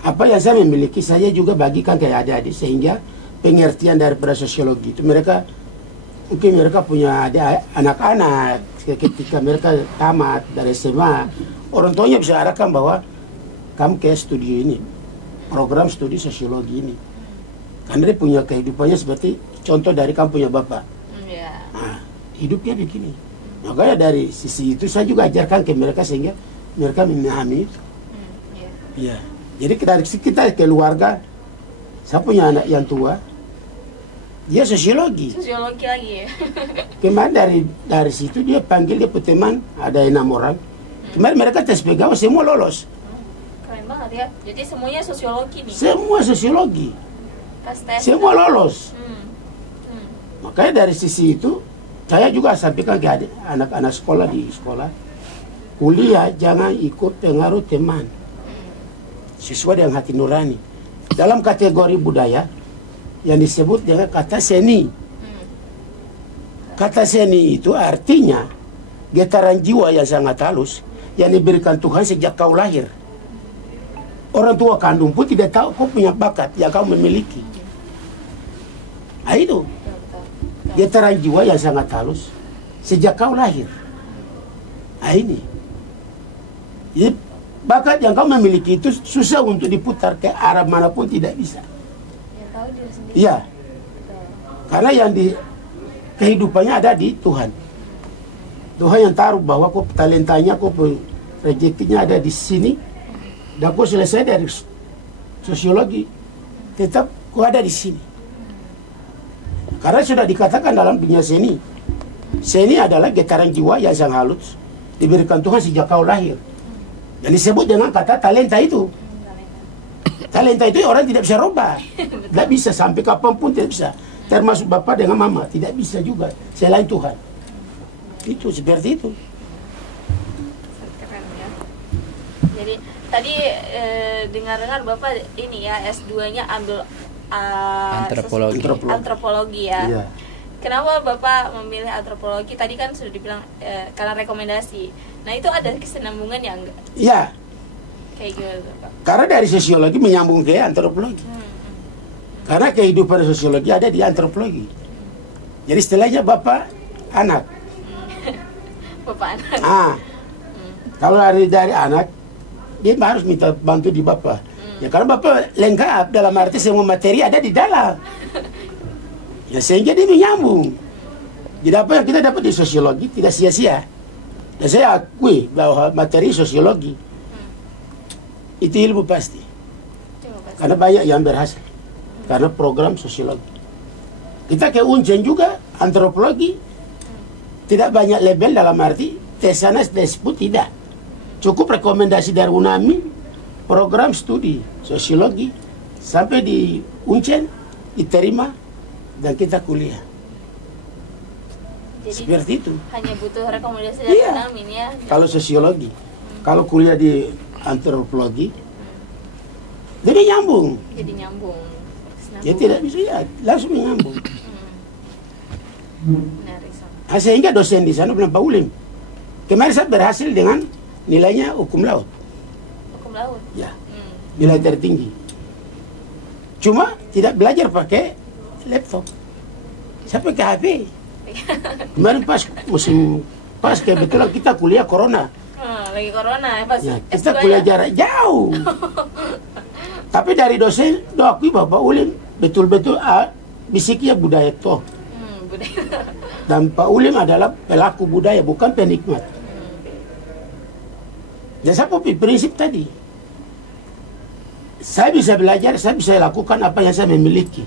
Apa yang saya memiliki saya juga bagikan ke adik-adik, sehingga pengertian daripada sosiologi itu mereka mungkin mereka punya anak-anak ketika mereka tamat dari SMA, orang tuanya bisa arahkan bahwa kamu ke studi ini, program studi sosiologi ini, karena dia punya kehidupannya seperti contoh dari kamu punya bapak. Iya. Nah, hidupnya begini. Makanya dari sisi itu saya juga ajarkan ke mereka sehingga mereka memahami itu. Iya. Ya. Jadi dari kita keluarga, saya punya anak yang tua, dia sosiologi. Sosiologi lagi ya. Kemarin dari situ dia panggil dia punya teman, ada 6 orang. Kemarin mereka tes pegawai semua lolos. Keren banget ya. Jadi semuanya sosiologi nih. Semua sosiologi. Pas tes. Semua lolos. Hmm. Hmm. Makanya dari sisi itu saya juga sampaikan ke anak-anak sekolah di sekolah, kuliah jangan ikut pengaruh teman, sesuai dengan hati nurani. Dalam kategori budaya yang disebut dengan kata seni. Kata seni itu artinya getaran jiwa yang sangat halus yang diberikan Tuhan sejak kau lahir. Orang tua kandung pun tidak tahu kau punya bakat yang kau memiliki. Nah, itu getaran jiwa yang sangat halus sejak kau lahir. Nah, ini. Jadi, bakat yang kau memiliki itu susah untuk diputar ke arah manapun, tidak bisa. Yang tahu diri sendiri. Iya, Betul. karena yang di kehidupannya ada di Tuhan. Tuhan yang taruh bahwa kau talentanya, kau rezekinya ada di sini, dan kau selesai dari sosiologi, tetap kau ada di sini. Karena sudah dikatakan dalam dunia seni, seni adalah getaran jiwa yang sangat halus diberikan Tuhan sejak kau lahir. Dan disebut dengan kata talenta itu. Talenta itu orang tidak bisa rubah. Tidak bisa sampai kapanpun, tidak bisa. Termasuk bapak dengan mama, tidak bisa juga selain Tuhan. Itu seperti itu. Keren ya. Jadi tadi dengar-dengar Bapak ini ya S2-nya ambil Antropologi. antropologi ya. Iya. Kenapa Bapak memilih antropologi? Tadi kan sudah dibilang karena rekomendasi. Nah, itu ada kesinambungan ya enggak? Iya, Kayak gitu, Pak. karena dari sosiologi menyambung ke antropologi. Karena kehidupan sosiologi ada di antropologi. Jadi istilahnya bapak anak. Bapak anak. Kalau dari anak, dia harus minta bantu di bapak. Ya karena bapak lengkap dalam arti semua materi ada di dalam. Ya sehingga dia menyambung. Jadi apa yang kita dapat di sosiologi tidak sia-sia. Dan saya akui bahwa materi sosiologi itu ilmu pasti. Coba, Pak. Karena banyak yang berhasil. Karena program sosiologi. Kita ke Uncen juga antropologi. Tidak banyak label dalam arti tes sana tes pun tidak. Cukup rekomendasi dari UNAMI, program studi sosiologi sampai di Uncen diterima dan kita kuliah. Jadi Seperti itu. hanya butuh rekomendasi dari Iya. UNAMIN ya. Kalau sosiologi, kalau kuliah di antropologi, jadi nyambung. Jadi nyambung. Ya tidak bisa ya, langsung menyambung. Menarik sangat. Nah, sehingga dosen di sana bilang Pak Ulim, kemarin saya berhasil dengan nilainya hukum laut, Hukum laut. ya nilai tertinggi. Cuma tidak belajar pakai laptop, saya pakai HP. Kemarin pas kebetulan kita kuliah corona, Lagi corona ya pas ya, S2 kita kuliah jarak jauh. Tapi dari dosen doakui Bapak Ulim betul-betul bisiknya budaya toh. Budaya. Dan Pak Ulim adalah pelaku budaya, bukan penikmat. Dan saya punya prinsip tadi. Saya bisa belajar, saya bisa lakukan apa yang saya memiliki.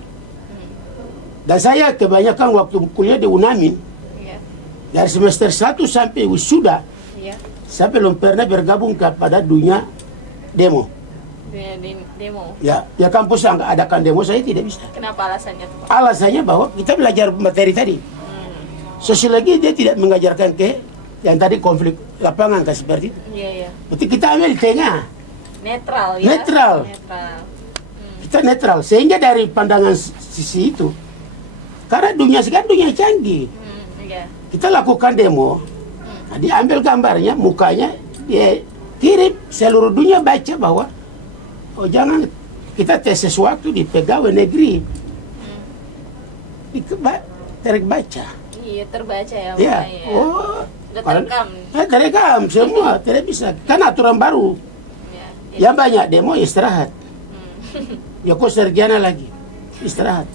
Dan saya kebanyakan waktu kuliah di UNAMIN, Iya. dari semester 1 sampai wisuda, Iya. saya belum pernah bergabung kepada dunia demo. Demo. Ya, ya kampus yang adakan demo saya tidak bisa. Kenapa alasannya tuh, Pak? Alasannya bahwa kita belajar materi tadi. Sosiologi dia tidak mengajarkan ke yang tadi konflik lapangan kan seperti itu. Iya, iya. Berarti kita ambil tengah, Netral ya. Netral. Netral. kita netral. Sehingga dari pandangan sisi itu, karena dunia sekarang dunia canggih, Iya. kita lakukan demo, nah, diambil gambarnya, mukanya, dia kirim seluruh dunia baca bahwa oh jangan kita tes sesuatu di pegawai negeri, terbaca. Iya, terbaca ya, Ya, Pak, ya. oh, Udah terekam. terekam semua, tidak bisa. Kan aturan baru. Ya. Yang banyak demo istirahat. Ya kok sarjana lagi istirahat.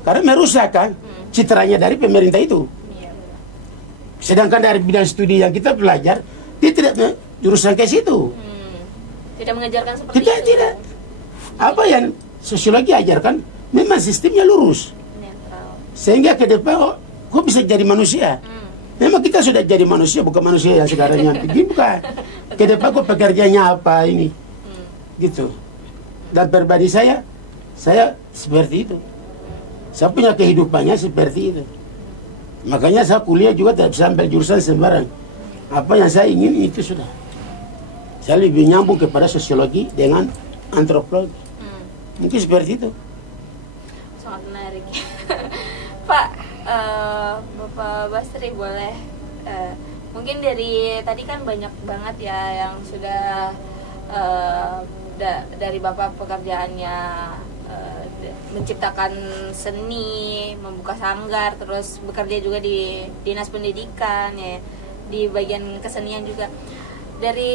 Karena merusak kan citranya dari pemerintah itu. Iya. Sedangkan dari bidang studi yang kita belajar, dia tidak jurusan ke situ. Tidak mengajarkan seperti Kita itu. tidak. Apa yang sosiologi ajarkan, memang sistemnya lurus. Netral. Sehingga ke depan, oh, kok bisa jadi manusia? Memang kita sudah jadi manusia, bukan manusia yang sekarang yang begini, bukan. Ke depan kok pekerjaannya apa ini? Gitu. Dan pribadi saya seperti itu. Saya punya kehidupannya seperti itu. Makanya saya kuliah juga tidak bisa ambil jurusan sembarang. Apa yang saya ingin itu sudah. Saya lebih nyambung kepada sosiologi dengan antropologi. Mungkin seperti itu. Sangat menarik. Pak, Bapak Basri boleh mungkin dari tadi kan banyak banget ya yang sudah dari Bapak pekerjaannya menciptakan seni, membuka sanggar, terus bekerja juga di dinas pendidikan ya, di bagian kesenian juga. Dari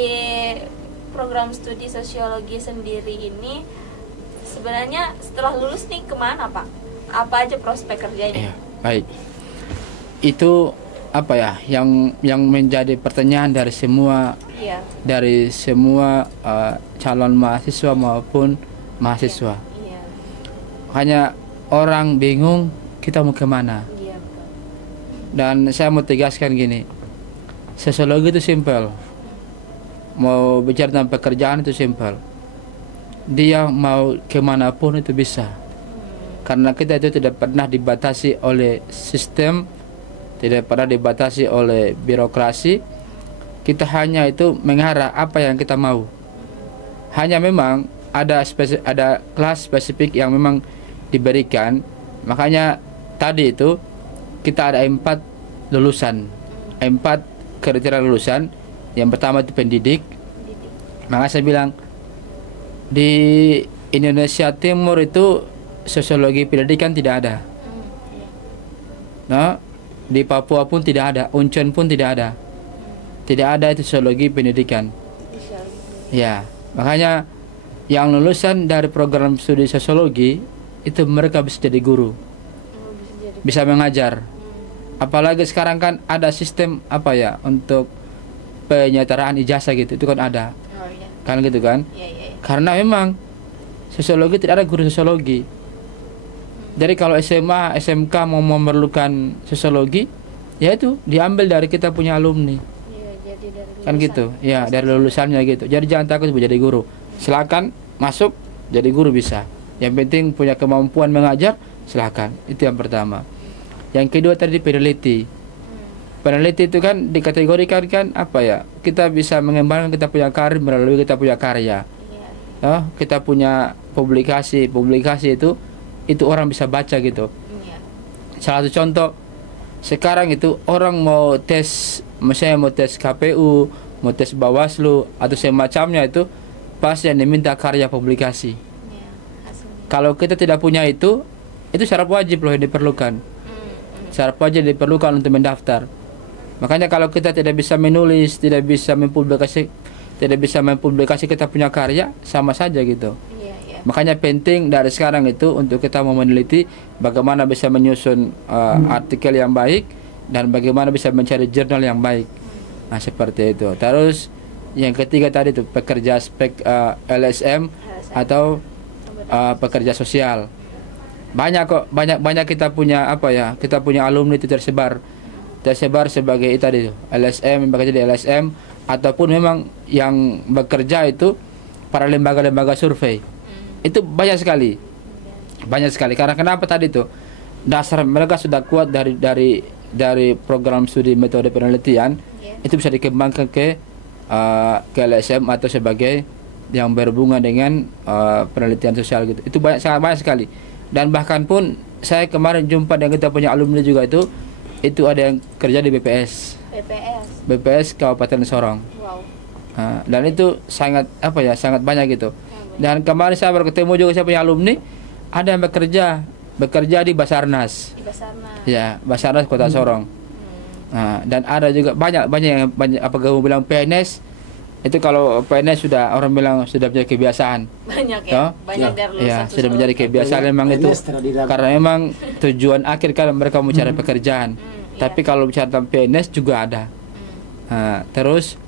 program studi sosiologi sendiri ini sebenarnya setelah lulus nih kemana, Pak? Apa aja prospek kerjanya? Ya, baik. Itu apa ya yang menjadi pertanyaan dari semua Iya. calon mahasiswa maupun mahasiswa. Iya. Hanya orang bingung kita mau kemana. Iya, betul. Dan saya mau tegaskan gini, sosiologi itu simpel. Mau bicara tentang pekerjaan itu simpel. Dia mau kemanapun itu bisa. Karena kita itu tidak pernah dibatasi oleh sistem, tidak pernah dibatasi oleh birokrasi. Kita hanya itu mengarah apa yang kita mau. Hanya memang ada kelas spesifik yang memang diberikan. Makanya tadi itu kita ada 4 lulusan, 4 kriteria lulusan. Yang pertama itu pendidik. Maka saya bilang di Indonesia Timur itu sosiologi pendidikan tidak ada. Nah, di Papua pun tidak ada, Uncen pun tidak ada. Tidak ada itu sosiologi pendidikan. Ya, makanya yang lulusan dari program studi sosiologi itu mereka bisa jadi guru, bisa mengajar. Apalagi sekarang kan ada sistem apa ya untuk penyetaraan ijazah gitu, itu kan ada, Oh, iya. kan gitu kan? Iya, iya. Karena memang sosiologi tidak ada guru sosiologi. Jadi kalau SMA, SMK mau memerlukan sosiologi, ya itu diambil dari kita punya alumni. Iya, jadi dari Kan lulusan. gitu. Ya, dari lulusannya gitu. Jadi jangan takut jadi guru. Silakan masuk jadi guru bisa. Yang penting punya kemampuan mengajar, silakan. Itu yang pertama. Yang kedua tadi peneliti. Peneliti itu kan dikategorikan kan apa ya? Kita bisa mengembangkan kita punya karir melalui kita punya karya. Iya. Kita punya publikasi itu orang bisa baca gitu. Iya. Salah satu contoh sekarang itu orang mau tes, misalnya mau tes KPU, mau tes Bawaslu atau semacamnya itu pasti yang diminta karya publikasi. Iya. Hasilnya. Kalau kita tidak punya itu syarat wajib loh yang diperlukan. Syarat wajib diperlukan untuk mendaftar. Makanya kalau kita tidak bisa menulis, tidak bisa mempublikasi kita punya karya, sama saja gitu. Iya, iya. Makanya penting dari sekarang itu untuk kita mau meneliti bagaimana bisa menyusun artikel yang baik dan bagaimana bisa mencari jurnal yang baik. Nah, seperti itu. Terus yang ketiga tadi itu pekerja LSM atau pekerja sosial. Banyak kok, banyak kita punya apa ya? Kita punya alumni itu tersebar sebagai itu tadi LSM, bekerja di LSM ataupun memang yang bekerja itu para lembaga-lembaga survei. Itu banyak sekali. Banyak sekali. Karena kenapa tadi itu? Dasar mereka sudah kuat dari program studi metode penelitian. Itu bisa dikembangkan ke LSM atau sebagai yang berhubungan dengan penelitian sosial gitu. Itu sangat banyak sekali. Dan bahkan pun saya kemarin jumpa dengan kita punya alumni juga itu ada yang kerja di BPS Kabupaten Sorong. Wow. Dan itu sangat sangat banyak gitu. Dan kemarin saya baru ketemu juga saya punya alumni ada yang bekerja di Basarnas. Ya, Basarnas Kota Sorong. Dan ada juga banyak yang apa kamu bilang PNS itu, kalau PNS sudah orang bilang sudah menjadi kebiasaan. Banyak ya. Banyak dari lulusan sudah menjadi kebiasaan memang itu. Karena memang tujuan akhir kan mereka mencari pekerjaan. Tapi kalau bicara tentang PNS juga ada. Terus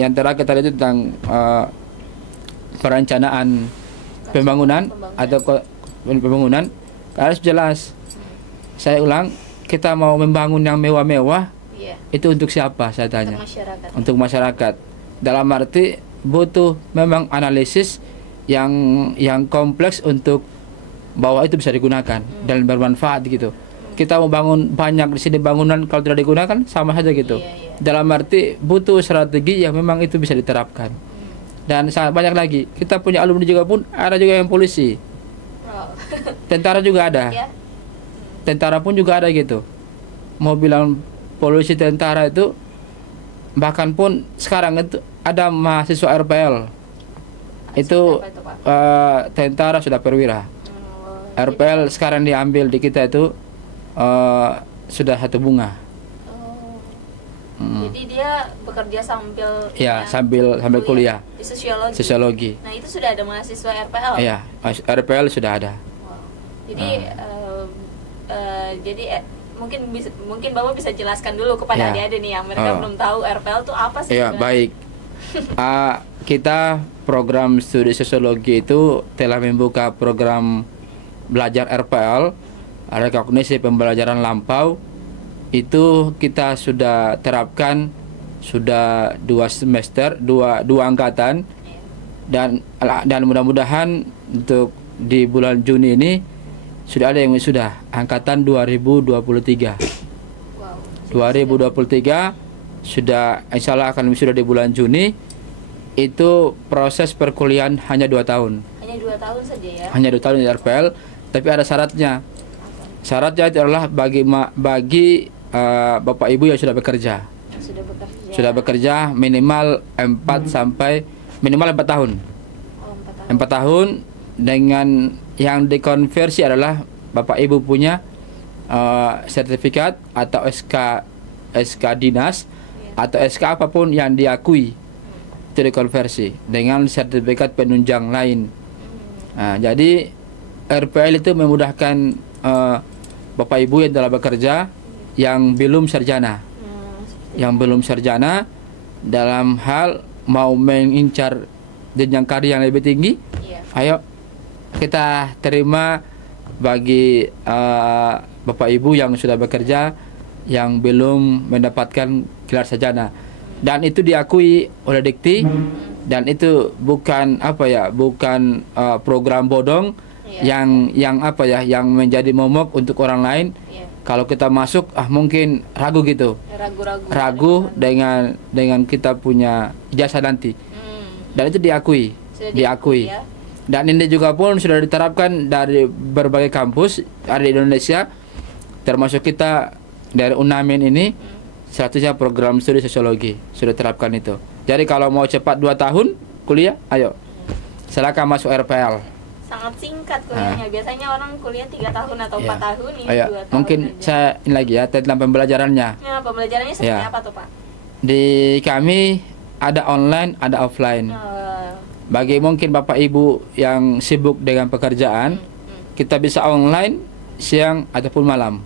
yang terakhir tadi itu tentang perencanaan pembangunan atau pembangunan harus jelas. Saya ulang, kita mau membangun yang mewah-mewah, itu untuk siapa saya tanya? Untuk masyarakat. Dalam arti butuh memang analisis yang kompleks untuk bahwa itu bisa digunakan dan bermanfaat gitu. Kita mau bangun banyak di sini bangunan, kalau tidak digunakan sama saja gitu. Dalam arti butuh strategi yang memang itu bisa diterapkan. Dan sangat banyak lagi. Kita punya alumni juga pun ada juga yang polisi. Tentara juga ada. Tentara pun juga ada gitu. Mau bilang polisi, tentara itu, bahkan pun sekarang itu ada mahasiswa RPL. Itu tentara sudah perwira. RPL sekarang diambil di kita itu sudah 1 bunga. Jadi dia bekerja sambil sambil kuliah di sosiologi. Nah, itu sudah ada mahasiswa RPL. Iya, RPL sudah ada. Jadi mungkin Bapak bisa jelaskan dulu kepada adik-adik nih yang mereka belum tahu RPL itu apa sih? Iya, baik. Kita program studi sosiologi itu telah membuka program belajar RPL, rekognisi pembelajaran lampau. Itu kita sudah terapkan sudah 2 semester, 2 angkatan, dan mudah-mudahan untuk di bulan Juni ini sudah ada yang sudah angkatan 2023. 2023 sudah, insya Allah akan sudah di bulan Juni. Itu proses perkuliahan hanya 2 tahun. Hanya 2 tahun saja ya? Hanya 2 tahun di RPL, tapi ada syaratnya. Syaratnya itu adalah bagi Bapak Ibu yang sudah bekerja. Sudah bekerja minimal 4 tahun. 4 tahun dengan yang dikonversi adalah Bapak Ibu punya sertifikat atau SK dinas atau SK apapun yang diakui, itu dikonversi dengan sertifikat penunjang lain. Jadi RPL itu memudahkan Bapak Ibu yang telah bekerja yang belum sarjana, dalam hal mau mengincar jenjang karir yang lebih tinggi. Ayo kita terima bagi Bapak Ibu yang sudah bekerja yang belum mendapatkan gelar sarjana, dan itu diakui oleh Dikti. Dan itu bukan program bodong yang menjadi momok untuk orang lain. Kalau kita masuk mungkin ragu gitu, ragu dengan kita punya ijazah nanti. Dan itu diakui. Ya? Dan ini juga pun sudah diterapkan dari berbagai kampus ada di Indonesia, termasuk kita dari UNAMIN ini. Satunya program studi sosiologi sudah terapkan itu. Jadi kalau mau cepat 2 tahun kuliah, ayo silakan masuk RPL. Sangat singkat kuliahnya. Biasanya orang kuliah 3 tahun atau 4 tahun, ini 2 tahun. Mungkin aja. Saya ini lagi ya tentang pembelajarannya. Pembelajarannya seperti apa tuh, Pak? Di kami ada online, ada offline. Bagi mungkin Bapak Ibu yang sibuk dengan pekerjaan, kita bisa online siang ataupun malam.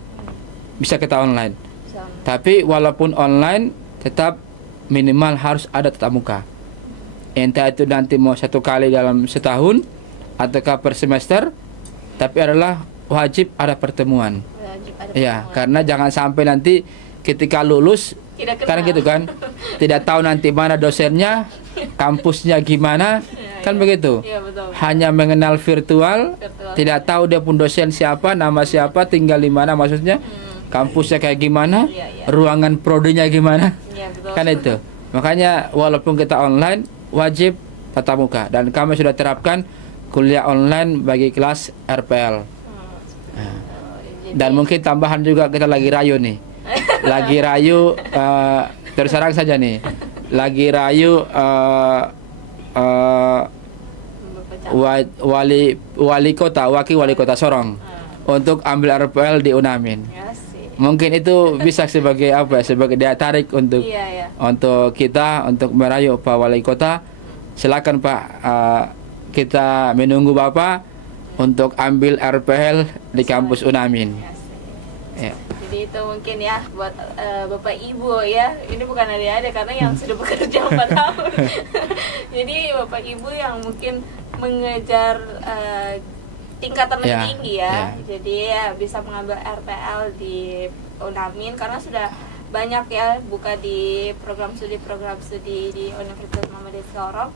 Bisa kita online. Tapi walaupun online, tetap minimal harus ada tatap muka. Entah itu nanti mau 1 kali dalam setahun ataukah per semester, tapi adalah wajib ada pertemuan. Karena jangan sampai nanti ketika lulus Tidak kan kenal. gitu kan, tidak tahu nanti mana dosennya, kampusnya gimana, kan begitu. Iya, betul. Hanya mengenal virtual, Virtual. tidak tahu dia pun dosen siapa, nama siapa, tinggal di mana maksudnya, kampusnya kayak gimana, Iya, iya. ruangan prodinya gimana, Iya, betul. kan itu. Makanya walaupun kita online, wajib tatap muka, dan kami sudah terapkan kuliah online bagi kelas RPL. Jadi, Dan mungkin tambahan juga kita lagi rayu nih. Lagi rayu terus terang saja nih. Lagi rayu wali kota, wakil wali kota Sorong untuk ambil RPL di Unamin. ya sih. Mungkin itu bisa sebagai apa ya? Sebagai daya tarik untuk Iya, ya. untuk kita untuk merayu Pak Wali Kota. Silakan Pak, kita menunggu Bapak untuk ambil RPL di kampus Unamin. Ya sih. Ya. Jadi itu mungkin ya buat Bapak Ibu ya. Ini bukan adik-adik karena yang sudah bekerja 4 tahun. Jadi Bapak Ibu yang mungkin mengejar tingkatan lebih Ya, tinggi ya. ya. Jadi ya bisa mengambil RPL di Unamin karena sudah banyak ya buka di program studi di Universitas Muhammadiyah Sorong.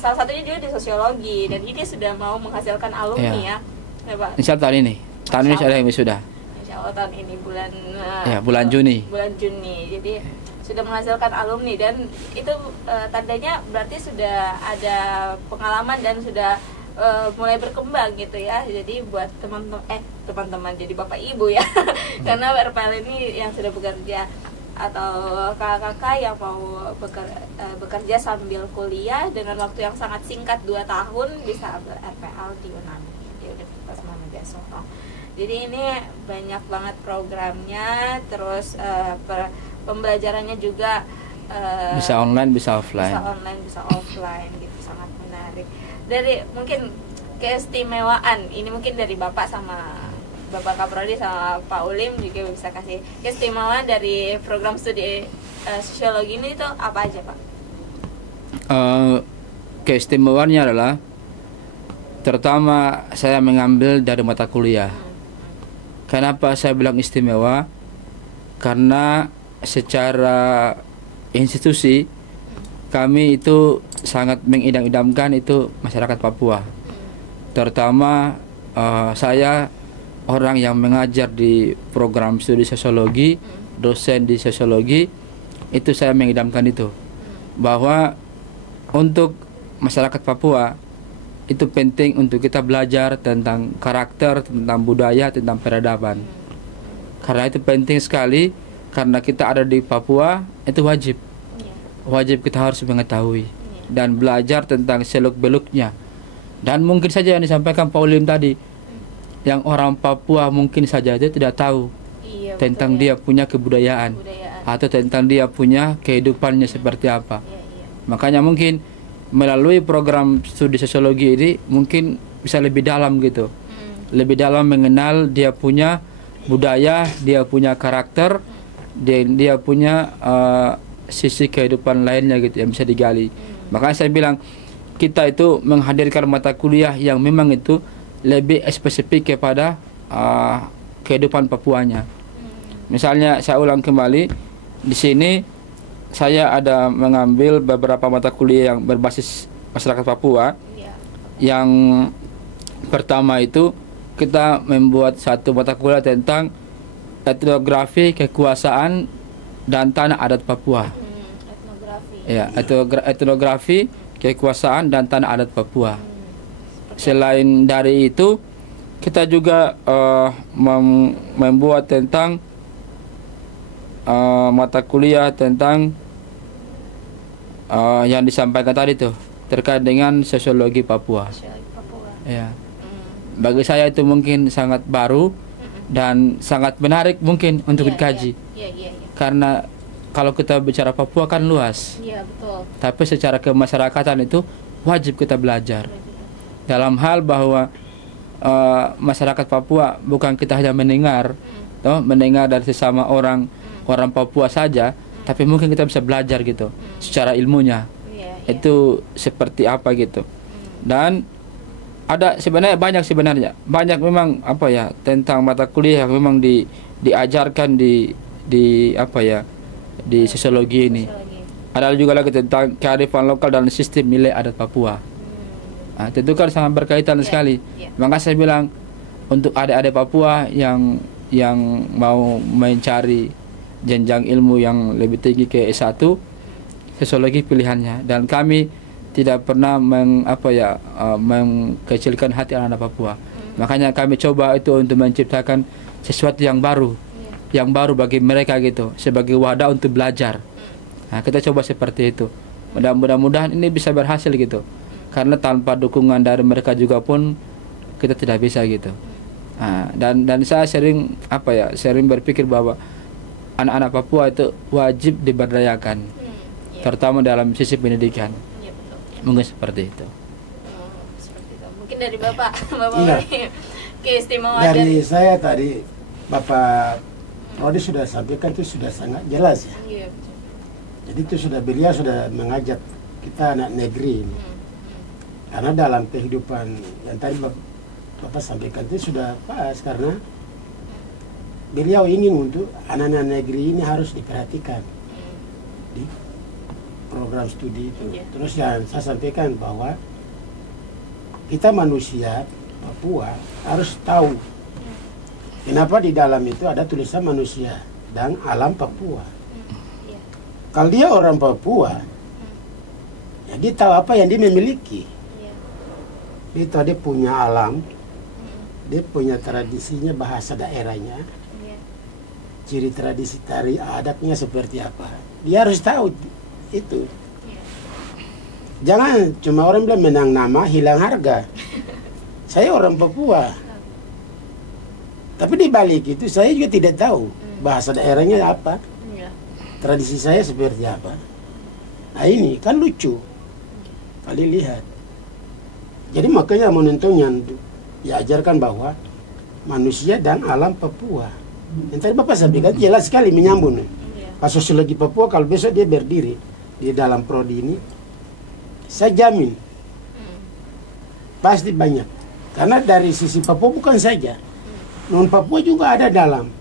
Salah satunya juga di sosiologi dan ini sudah mau menghasilkan alumni ya. Ya, Pak. Insya Allah tahun ini. Tahun ini sudah yang wisuda. Insya Allah tahun ini bulan Ya, bulan Juni. bulan Juni. Jadi sudah menghasilkan alumni dan itu tandanya berarti sudah ada pengalaman dan sudah mulai berkembang gitu ya. Jadi buat teman-teman jadi Bapak Ibu ya. Karena RPL ini yang sudah bekerja atau kakak-kakak yang mau bekerja sambil kuliah dengan waktu yang sangat singkat 2 tahun bisa ambil RPL di Unamin di Universitas Muhammadiyah Sorong. Jadi ini banyak banget programnya, terus pembelajarannya juga Bisa online, bisa offline. bisa online, bisa offline gitu, sangat menarik. Dari mungkin keistimewaan ini mungkin dari Bapak sama Bapak Kaprodi sama Pak Ulim juga bisa kasih keistimewaan dari program studi sosiologi ini itu apa aja Pak? Keistimewaannya adalah terutama saya mengambil dari mata kuliah. Kenapa saya bilang istimewa? Karena secara institusi kami itu sangat mengidam-idamkan itu masyarakat Papua. Terutama saya orang yang mengajar di program studi sosiologi, dosen di sosiologi, itu saya mengidamkan itu. Bahwa untuk masyarakat Papua itu penting untuk kita belajar tentang karakter, tentang budaya, tentang peradaban. Karena itu penting sekali, karena kita ada di Papua, itu wajib. Wajib kita harus mengetahui dan belajar tentang seluk-beluknya. Dan mungkin saja yang disampaikan Pak Ulim tadi, yang orang Papua mungkin saja dia tidak tahu tentang dia punya kebudayaan atau tentang dia punya kehidupannya seperti apa. Makanya mungkin melalui program studi sosiologi ini mungkin bisa lebih dalam gitu, lebih dalam mengenal dia punya budaya, dia punya karakter, dia punya sisi kehidupan lainnya gitu yang bisa digali. Makanya saya bilang kita itu menghadirkan mata kuliah yang memang itu lebih spesifik kepada kehidupan Papuanya. Misalnya saya ulang kembali, di sini saya ada mengambil beberapa mata kuliah yang berbasis masyarakat Papua. Yang pertama itu kita membuat satu mata kuliah tentang etnografi, kekuasaan dan tanah adat Papua. Ya, etnografi, kekuasaan dan tanah adat Papua. Selain dari itu, kita juga membuat tentang mata kuliah tentang yang disampaikan tadi tuh terkait dengan sosiologi Papua. Ya. Bagi saya itu mungkin sangat baru dan sangat menarik mungkin untuk dikaji. Karena kalau kita bicara Papua kan luas. Betul. Tapi secara kemasyarakatan itu wajib kita belajar. Dalam hal bahwa masyarakat Papua bukan kita hanya mendengar, mendengar dari sesama orang Papua saja, tapi mungkin kita bisa belajar gitu secara ilmunya. Itu seperti apa gitu. Dan ada sebenarnya banyak memang apa ya tentang mata kuliah yang memang diajarkan di di apa ya, di sosiologi ini. Ada juga lagi tentang kearifan lokal dan sistem nilai adat Papua. Nah, tentu kan sangat berkaitan sekali. Maka saya bilang untuk adik-adik Papua yang mau mencari jenjang ilmu yang lebih tinggi ke S1, sosiologi pilihannya. Dan kami tidak pernah mengkecilkan hati anak-anak Papua. Makanya kami coba itu untuk menciptakan sesuatu yang baru, bagi mereka gitu, sebagai wadah untuk belajar. Nah, kita coba seperti itu. Mudah-mudahan ini bisa berhasil gitu. Karena tanpa dukungan dari mereka juga pun kita tidak bisa gitu. Nah, dan saya sering berpikir bahwa anak-anak Papua itu wajib diberdayakan, terutama dalam sisi pendidikan. Mungkin seperti itu. Seperti itu. Mungkin dari Bapak Iya. keistimewaan Dari saya tadi Bapak Rodi sudah sampaikan itu sudah sangat jelas ya. Iya. Jadi itu beliau sudah mengajak kita anak negeri ini. Karena dalam kehidupan yang tadi Bapak sampaikan itu sudah pas, karena beliau ingin untuk anak-anak negeri ini harus diperhatikan di program studi itu. Terus yang saya sampaikan bahwa kita manusia Papua harus tahu kenapa di dalam itu ada tulisan manusia dan alam Papua. Kalau dia orang Papua, ya dia tahu apa yang dia memiliki. Dia tahu dia punya alam, dia punya tradisinya, bahasa daerahnya, ciri tradisi tari adatnya seperti apa. Dia harus tahu itu. Jangan cuma orang bilang menang nama, hilang harga. Saya orang Papua. Tapi di balik itu saya juga tidak tahu bahasa daerahnya apa. Tradisi saya seperti apa. Nah ini kan lucu. Kali lihat. Jadi makanya menontonnya diajarkan bahwa manusia dan alam Papua. Yang tadi Bapak sampaikan jelas sekali menyambung. Pas sosiologi Papua kalau besok dia berdiri di dalam prodi ini, saya jamin pasti banyak. Karena dari sisi Papua bukan saja, non Papua juga ada dalam.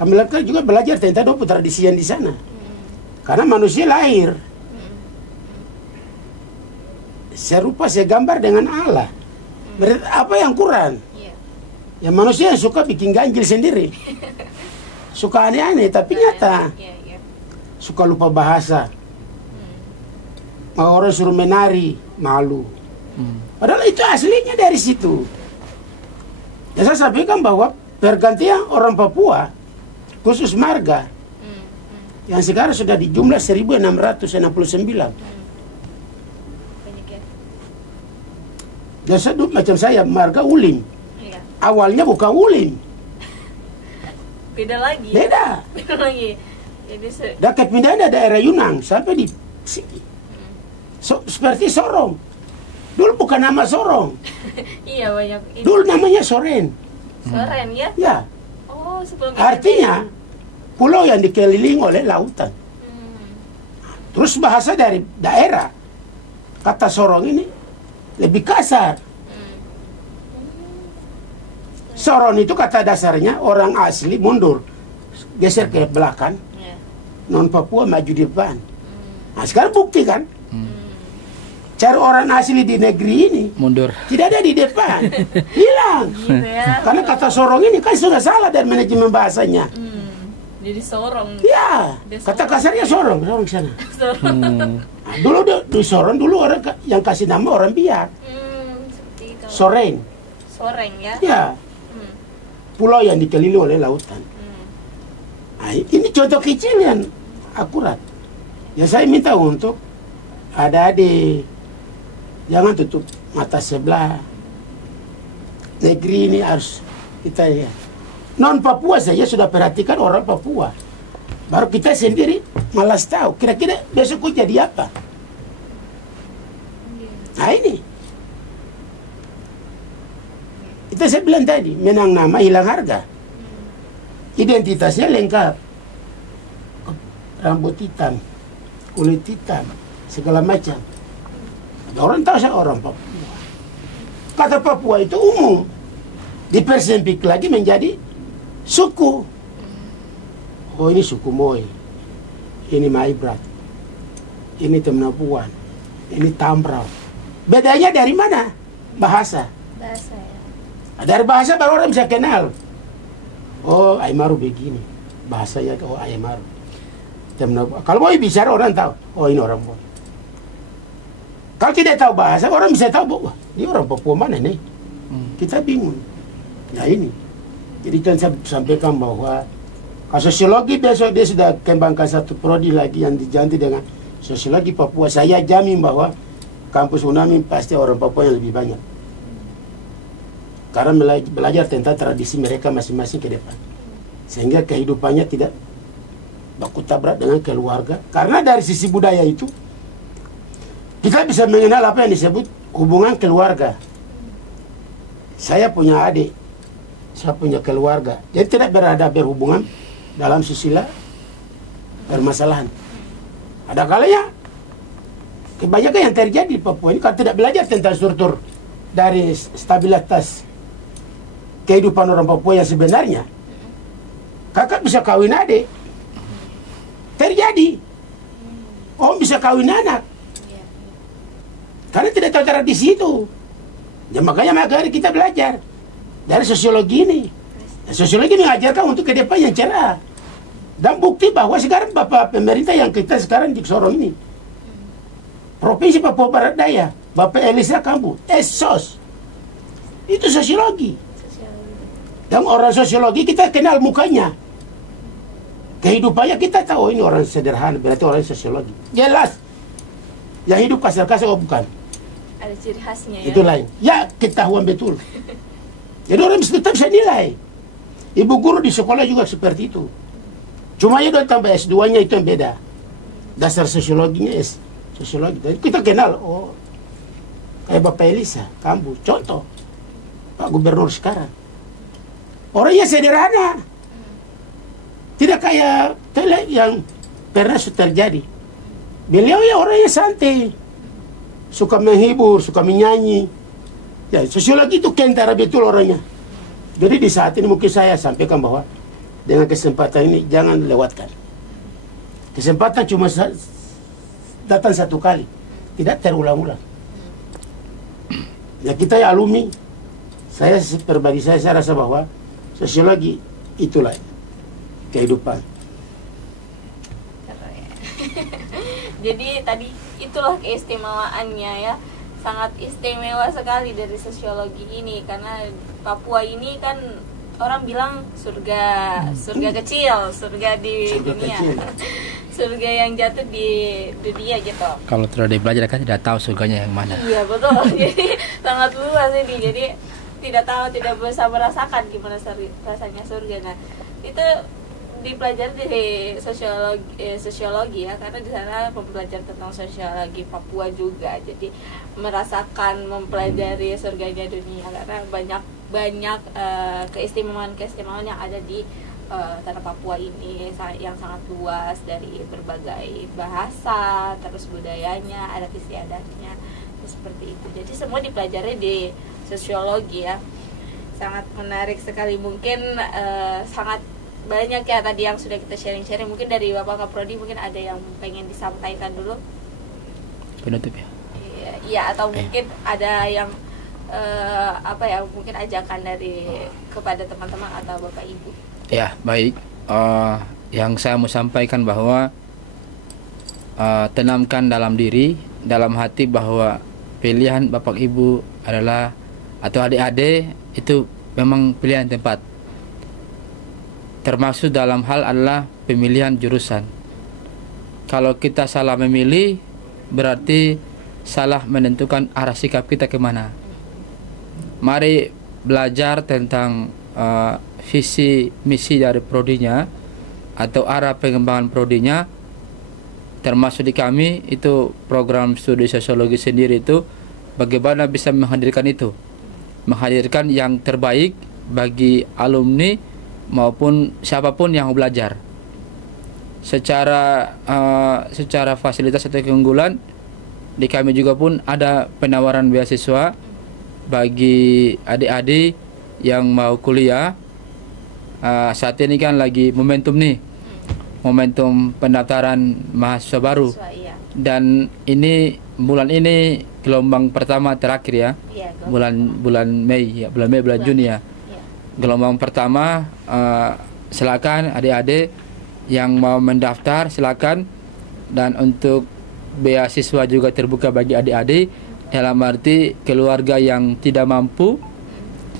Kami juga belajar tentang tradisi yang di sana. Karena manusia lahir serupa segambar dengan Allah. Apa yang kurang? Ya manusia yang suka bikin ganjil sendiri. Suka aneh-aneh tapi nyata. Suka lupa bahasa. Mau orang suruh menari, malu. Padahal itu aslinya dari situ. Ya saya sampaikan bahwa pergantian orang Papua, khusus marga, yang sekarang sudah di jumlah 1669. Biasa macam saya, marga Ulim. Awalnya bukan Ulim. Beda lagi. Beda. Beda lagi. Jadi Dan kepindahan dari daerah Yunang sampai di sini. Seperti Sorong. Dulu bukan nama Sorong. iya banyak. Dulu namanya Soren. Soren ya? Ya. Oh, sebelum Artinya pulau yang dikelilingi oleh lautan. Terus bahasa dari daerah, kata Sorong ini lebih kasar. Soron itu kata dasarnya orang asli mundur, geser ke belakang, non Papua maju di depan. Nah sekarang bukti kan, cari orang asli di negeri ini mundur, tidak ada di depan, hilang. Gitu ya. Karena kata Sorong ini kan sudah salah dari manajemen bahasanya. Jadi Sorong. Ya, kata kasarnya Sorong sana. Sorong. Nah, dulu di Sorong dulu orang yang kasih nama orang Biak. Seperti itu. Soreng. Soreng ya. Ya. Pulau yang dikelilingi oleh lautan. Nah, ini contoh kecil yang akurat. Ya saya minta untuk adik-adik jangan tutup mata sebelah. Negeri ini harus kita ya. Non Papua saja sudah perhatikan orang Papua. Baru kita sendiri malas tahu. Kira-kira besok kok jadi apa? Nah ini. Itu saya bilang tadi, menang nama hilang harga. Identitasnya lengkap. Rambut hitam, kulit hitam, segala macam. Orang tahu saya orang Papua. Kata Papua itu umum. Dipersempit lagi menjadi suku. oh ini suku Moy, ini Maibrat, ini Temnapuan, ini Tambrau. Bedanya dari mana? Bahasa. Bahasa ya. Dari bahasa baru orang bisa kenal. Oh, Aimaru begini. Bahasanya oh Aimaru. Kalau Moy bicara orang tahu, oh ini orang Moy. Kalau tidak tahu bahasa, orang bisa tahu, wah, ini orang Papua mana nih? Kita bingung. Nah ini. Jadi kan saya sampaikan bahwa sosiologi besok dia sudah kembangkan satu prodi lagi yang diganti dengan sosiologi Papua. Saya jamin bahwa kampus UNAMI pasti orang Papua yang lebih banyak. Karena belajar tentang tradisi mereka masing-masing ke depan. Sehingga kehidupannya tidak baku tabrak dengan keluarga. Karena dari sisi budaya itu, kita bisa mengenal apa yang disebut hubungan keluarga. Saya punya adik, saya punya keluarga. Jadi tidak berada berhubungan dalam sisilah permasalahan. Ada kalanya kebanyakan yang terjadi di Papua ini kalau tidak belajar tentang struktur dari stabilitas kehidupan orang Papua yang sebenarnya, kakak bisa kawin adik, terjadi. Om bisa kawin anak, karena tidak tahu tradisi itu. Ya, makanya kita belajar dari sosiologi ini. Sosiologi mengajarkan untuk ke depan yang cerah. Dan bukti bahwa sekarang Bapak pemerintah yang kita sekarang di Sorong ini, Provinsi Papua Barat Daya, Bapak Elisa Kambu, Esos, itu sosiologi. Dan orang sosiologi kita kenal mukanya, kehidupannya kita tahu, oh, ini orang sederhana, berarti orang sosiologi. Jelas. Yang hidup kasar-kasar, oh bukan. Ada ciri khasnya ya. Itu lain. Ya, ketahuan betul. Jadi orang tetap bisa nilai. Ibu guru di sekolah juga seperti itu. Cuma ya tambah S2-nya itu yang beda. Dasar sosiologinya sosiologi. Jadi kita kenal, oh kayak Bapak Elisa Kambu, contoh Pak Gubernur sekarang. Orangnya sederhana. Tidak kayak yang pernah terjadi. Beliau ya orangnya santai. Suka menghibur, suka menyanyi. Ya, sosiologi itu kentara betul orangnya. Jadi di saat ini mungkin saya sampaikan bahwa dengan kesempatan ini jangan lewatkan. Kesempatan cuma datang satu kali, tidak terulang-ulang. Ya kita ya alumni, saya pribadi saya rasa bahwa sosiologi itulah kehidupan. Jadi tadi itulah keistimewaannya ya, sangat istimewa sekali dari sosiologi ini, karena Papua ini kan orang bilang surga kecil, surga di dunia, surga yang jatuh di dunia gitu. Kalau tidak belajar kan tidak tahu surganya yang mana. Iya betul, jadi sangat luas ini, jadi tidak tahu, tidak bisa merasakan gimana rasanya surga. Nah itu dipelajari di sosiologi ya, karena di sana mempelajari tentang sosiologi Papua juga, jadi merasakan mempelajari surganya dunia, karena banyak keistimewaan yang ada di tanah Papua ini yang sangat luas, dari berbagai bahasa, terus budayanya, adat istiadatnya, seperti itu. Jadi semua dipelajari di sosiologi ya, sangat menarik sekali. Mungkin sangat banyak ya tadi yang sudah kita sharing-sharing. Mungkin dari Bapak Kaprodi mungkin ada yang pengen disampaikan dulu penutup ya. Iya, atau mungkin ada yang mungkin ajakan dari kepada teman-teman atau Bapak Ibu. Ya baik, yang saya mau sampaikan bahwa tanamkan dalam diri, dalam hati bahwa pilihan Bapak Ibu adalah atau adik-adik itu memang pilihan tempat. Termasuk dalam hal adalah pemilihan jurusan. Kalau kita salah memilih, berarti salah menentukan arah sikap kita kemana. Mari belajar tentang visi misi dari prodinya atau arah pengembangan prodinya. Termasuk di kami itu program studi sosiologi sendiri itu bagaimana bisa menghadirkan itu, menghadirkan yang terbaik bagi alumni maupun siapapun yang belajar. Secara fasilitas atau keunggulan di kami juga pun ada penawaran beasiswa bagi adik-adik yang mau kuliah. Saat ini kan lagi momentum nih, momentum pendaftaran mahasiswa baru. Iya. Dan ini bulan ini gelombang pertama terakhir ya. Iya, bulan Mei ya, bulan Juni ya. Iya. Gelombang pertama, silakan adik-adik yang mau mendaftar silakan, dan untuk beasiswa juga terbuka bagi adik-adik, dalam arti keluarga yang tidak mampu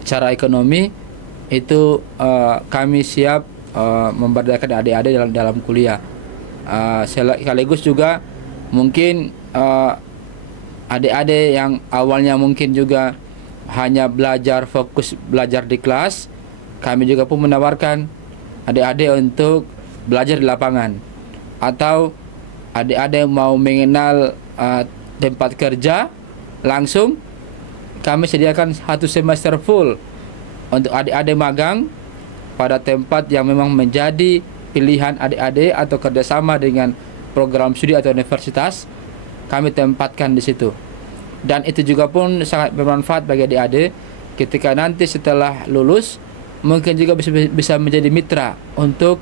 secara ekonomi itu kami siap memberdayakan adik-adik dalam kuliah. Sekaligus juga mungkin adik-adik yang awalnya mungkin juga hanya fokus belajar di kelas, kami juga pun menawarkan adik-adik untuk belajar di lapangan, atau adik-adik mau mengenal tempat kerja langsung, kami sediakan 1 semester full untuk adik-adik magang pada tempat yang memang menjadi pilihan adik-adik atau kerjasama dengan program studi atau universitas. Kami tempatkan di situ, dan itu juga pun sangat bermanfaat bagi adik-adik ketika nanti setelah lulus mungkin juga bisa menjadi mitra untuk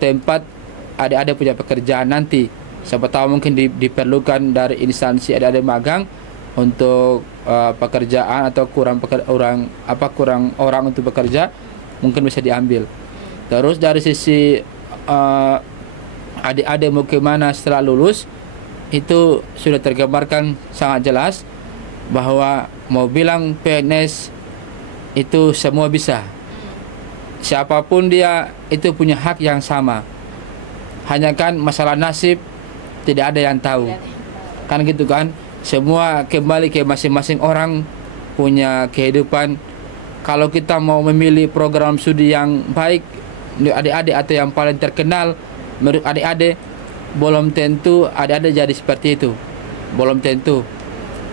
tempat adik-adik punya pekerjaan nanti. Siapa tahu mungkin diperlukan dari instansi adik-adik magang untuk pekerjaan, atau kurang orang untuk bekerja, mungkin bisa diambil. Terus dari sisi adik-adik mau kemana setelah lulus, itu sudah tergambarkan sangat jelas bahwa mau bilang PNS itu semua bisa. Siapapun dia itu punya hak yang sama. Hanya kan masalah nasib tidak ada yang tahu. Kan gitu kan? Semua kembali ke masing-masing orang punya kehidupan. Kalau kita mau memilih program studi yang baik untuk adik-adik atau yang paling terkenal menurut adik-adik, belum tentu adik-adik jadi seperti itu. Belum tentu.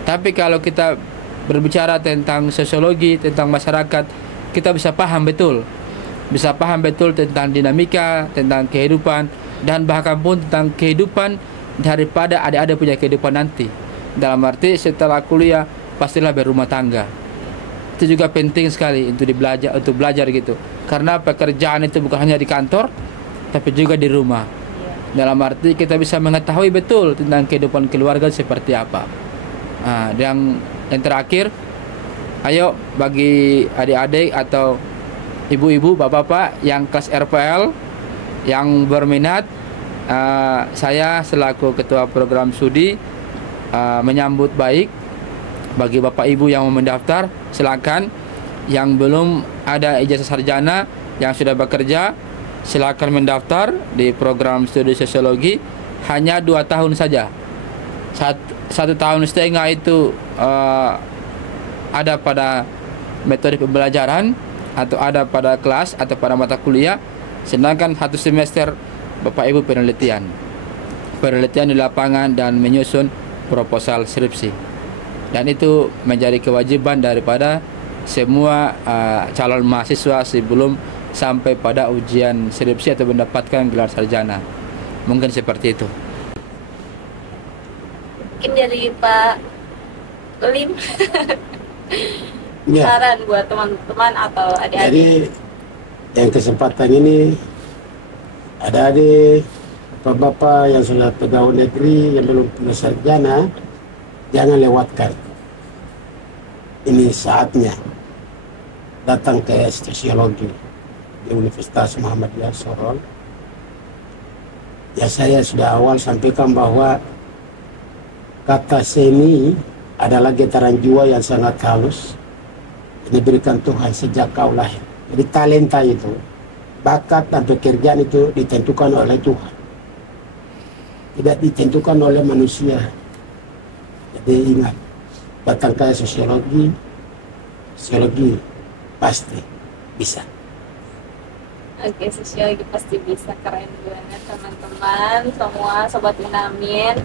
Tapi kalau kita berbicara tentang sosiologi, tentang masyarakat, kita bisa paham betul. Bisa paham betul tentang dinamika, tentang kehidupan, dan bahkan pun tentang kehidupan daripada adik-adik punya kehidupan nanti. Dalam arti setelah kuliah pastilah berumah tangga. Itu juga penting sekali untuk belajar gitu. Karena pekerjaan itu bukan hanya di kantor, tapi juga di rumah. Dalam arti kita bisa mengetahui betul tentang kehidupan keluarga seperti apa. Nah, yang terakhir, ayo bagi adik-adik atau ibu-ibu, bapak-bapak yang kelas RPL yang berminat, saya selaku ketua program studi menyambut baik bagi bapak ibu yang mau mendaftar. Silakan. Yang belum ada ijazah sarjana yang sudah bekerja, silakan mendaftar di program studi sosiologi. Hanya 2 tahun saja. 1,5 tahun itu ada pada metode pembelajaran, atau ada pada kelas atau pada mata kuliah. Sedangkan 1 semester Bapak Ibu penelitian di lapangan dan menyusun proposal skripsi. Dan itu menjadi kewajiban daripada semua calon mahasiswa sebelum sampai pada ujian skripsi atau mendapatkan gelar sarjana. Mungkin seperti itu. Mungkin dari Pak Lim Ya. saran buat teman-teman atau adik-adik. Jadi yang kesempatan ini ada adik bapak-bapak yang sudah pegawai negeri yang belum punya sarjana, jangan lewatkan. Ini saatnya datang ke sosiologi di Universitas Muhammadiyah Sorong. Ya, saya sudah awal sampaikan bahwa kata seni adalah getaran jiwa yang sangat halus, diberikan Tuhan sejak kau lahir. Jadi talenta itu, bakat dan pekerjaan itu ditentukan oleh Tuhan, tidak ditentukan oleh manusia. Jadi ingat, datang ke sosiologi pasti bisa. Oke, sosiologi pasti bisa. Keren banget teman-teman semua, sobat Unamin.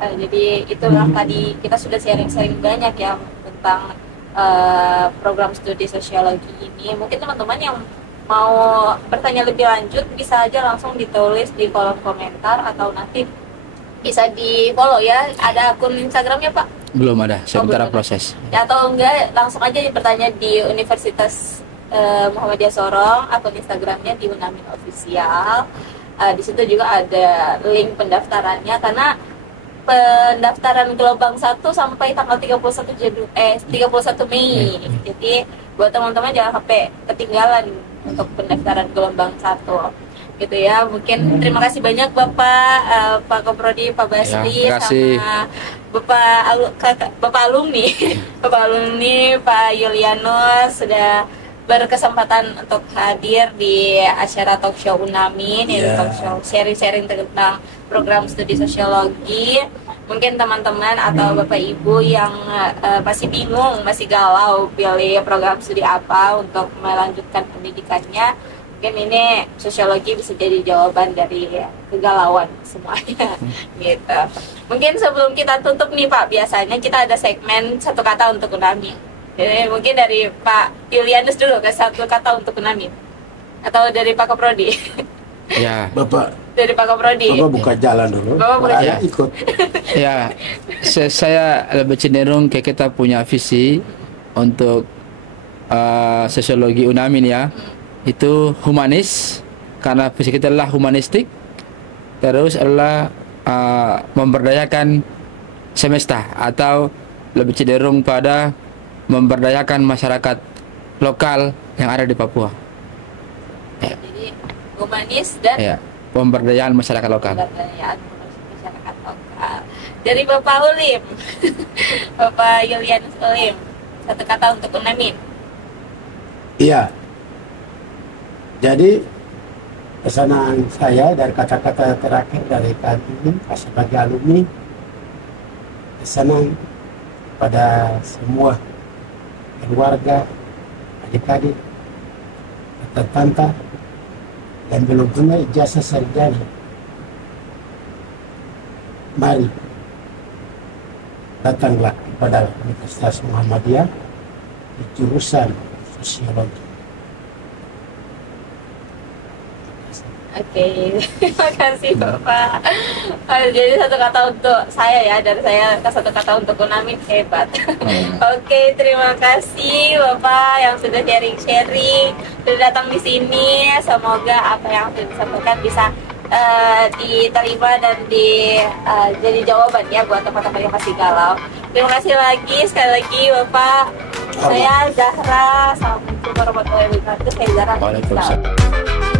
Jadi itulah tadi kita sudah sharing-sharing banyak ya tentang program studi sosiologi ini. Mungkin teman-teman yang mau bertanya lebih lanjut bisa aja langsung ditulis di kolom komentar, atau nanti bisa di follow ya. Ada akun Instagramnya Pak? Belum ada, sementara belum. proses. Ya, atau enggak langsung aja bertanya di Universitas Muhammadiyah Sorong, akun Instagramnya di Unamin Official. Di situ juga ada link pendaftarannya, karena pendaftaran gelombang 1 sampai tanggal 31 Mei. Jadi buat teman-teman jangan sampai ketinggalan untuk pendaftaran gelombang 1 gitu ya. Mungkin terima kasih banyak Bapak Pak Koprodi, Pak Basri, sama Bapak alumni Bapak alumni Pak Yulianus sudah berkesempatan untuk hadir di acara talk show Unamin, yaitu talk show sharing-sharing tentang program studi sosiologi. Mungkin teman-teman atau Bapak Ibu yang masih bingung, masih galau pilih program studi apa untuk melanjutkan pendidikannya, mungkin ini sosiologi bisa jadi jawaban dari kegalauan semuanya gitu. Mungkin sebelum kita tutup nih Pak, biasanya kita ada segmen satu kata untuk Unamin. Jadi mungkin dari Pak Yulianus dulu, ke satu kata untuk Unamin, atau dari Pak Koprodi? Ya. Bapak. Dari Pak Koprodi. Bapak buka jalan dulu. Bapak buka jalan. Ikut. Ya, saya lebih cenderung ke kita punya visi untuk sosiologi Unamin ya. Itu humanis, karena visi kita adalah humanistik. Terus adalah memberdayakan semesta, atau lebih cenderung pada memberdayakan masyarakat lokal yang ada di Papua. Ya. Jadi humanis dan pemberdayaan masyarakat lokal. Pemberdayaan masyarakat lokal. Dari Bapak Ulim, Bapak Yulianus Ulim, satu kata untuk Unamin. Iya. Jadi pesanan saya dari kata-kata terakhir dari kami sebagai alumni, pesanan pada semua keluarga, adik-adik, tante-tante yang belum punya ijazah sarjana, mari datanglah kepada Universitas Muhammadiyah di jurusan sosiologi. Oke, terima kasih Bapak. Jadi satu kata untuk saya ya, dari saya satu kata untuk Unamin, hebat. Oke, terima kasih Bapak yang sudah sharing-sharing, sudah datang di sini. Semoga apa yang sudah disampaikan bisa diterima dan jadi jawaban ya buat teman-teman yang masih galau. Terima kasih lagi sekali lagi Bapak. Saya Zahra. Assalamualaikum warahmatullahi wabarakatuh. Saya Zahra. Waalaikumsalam.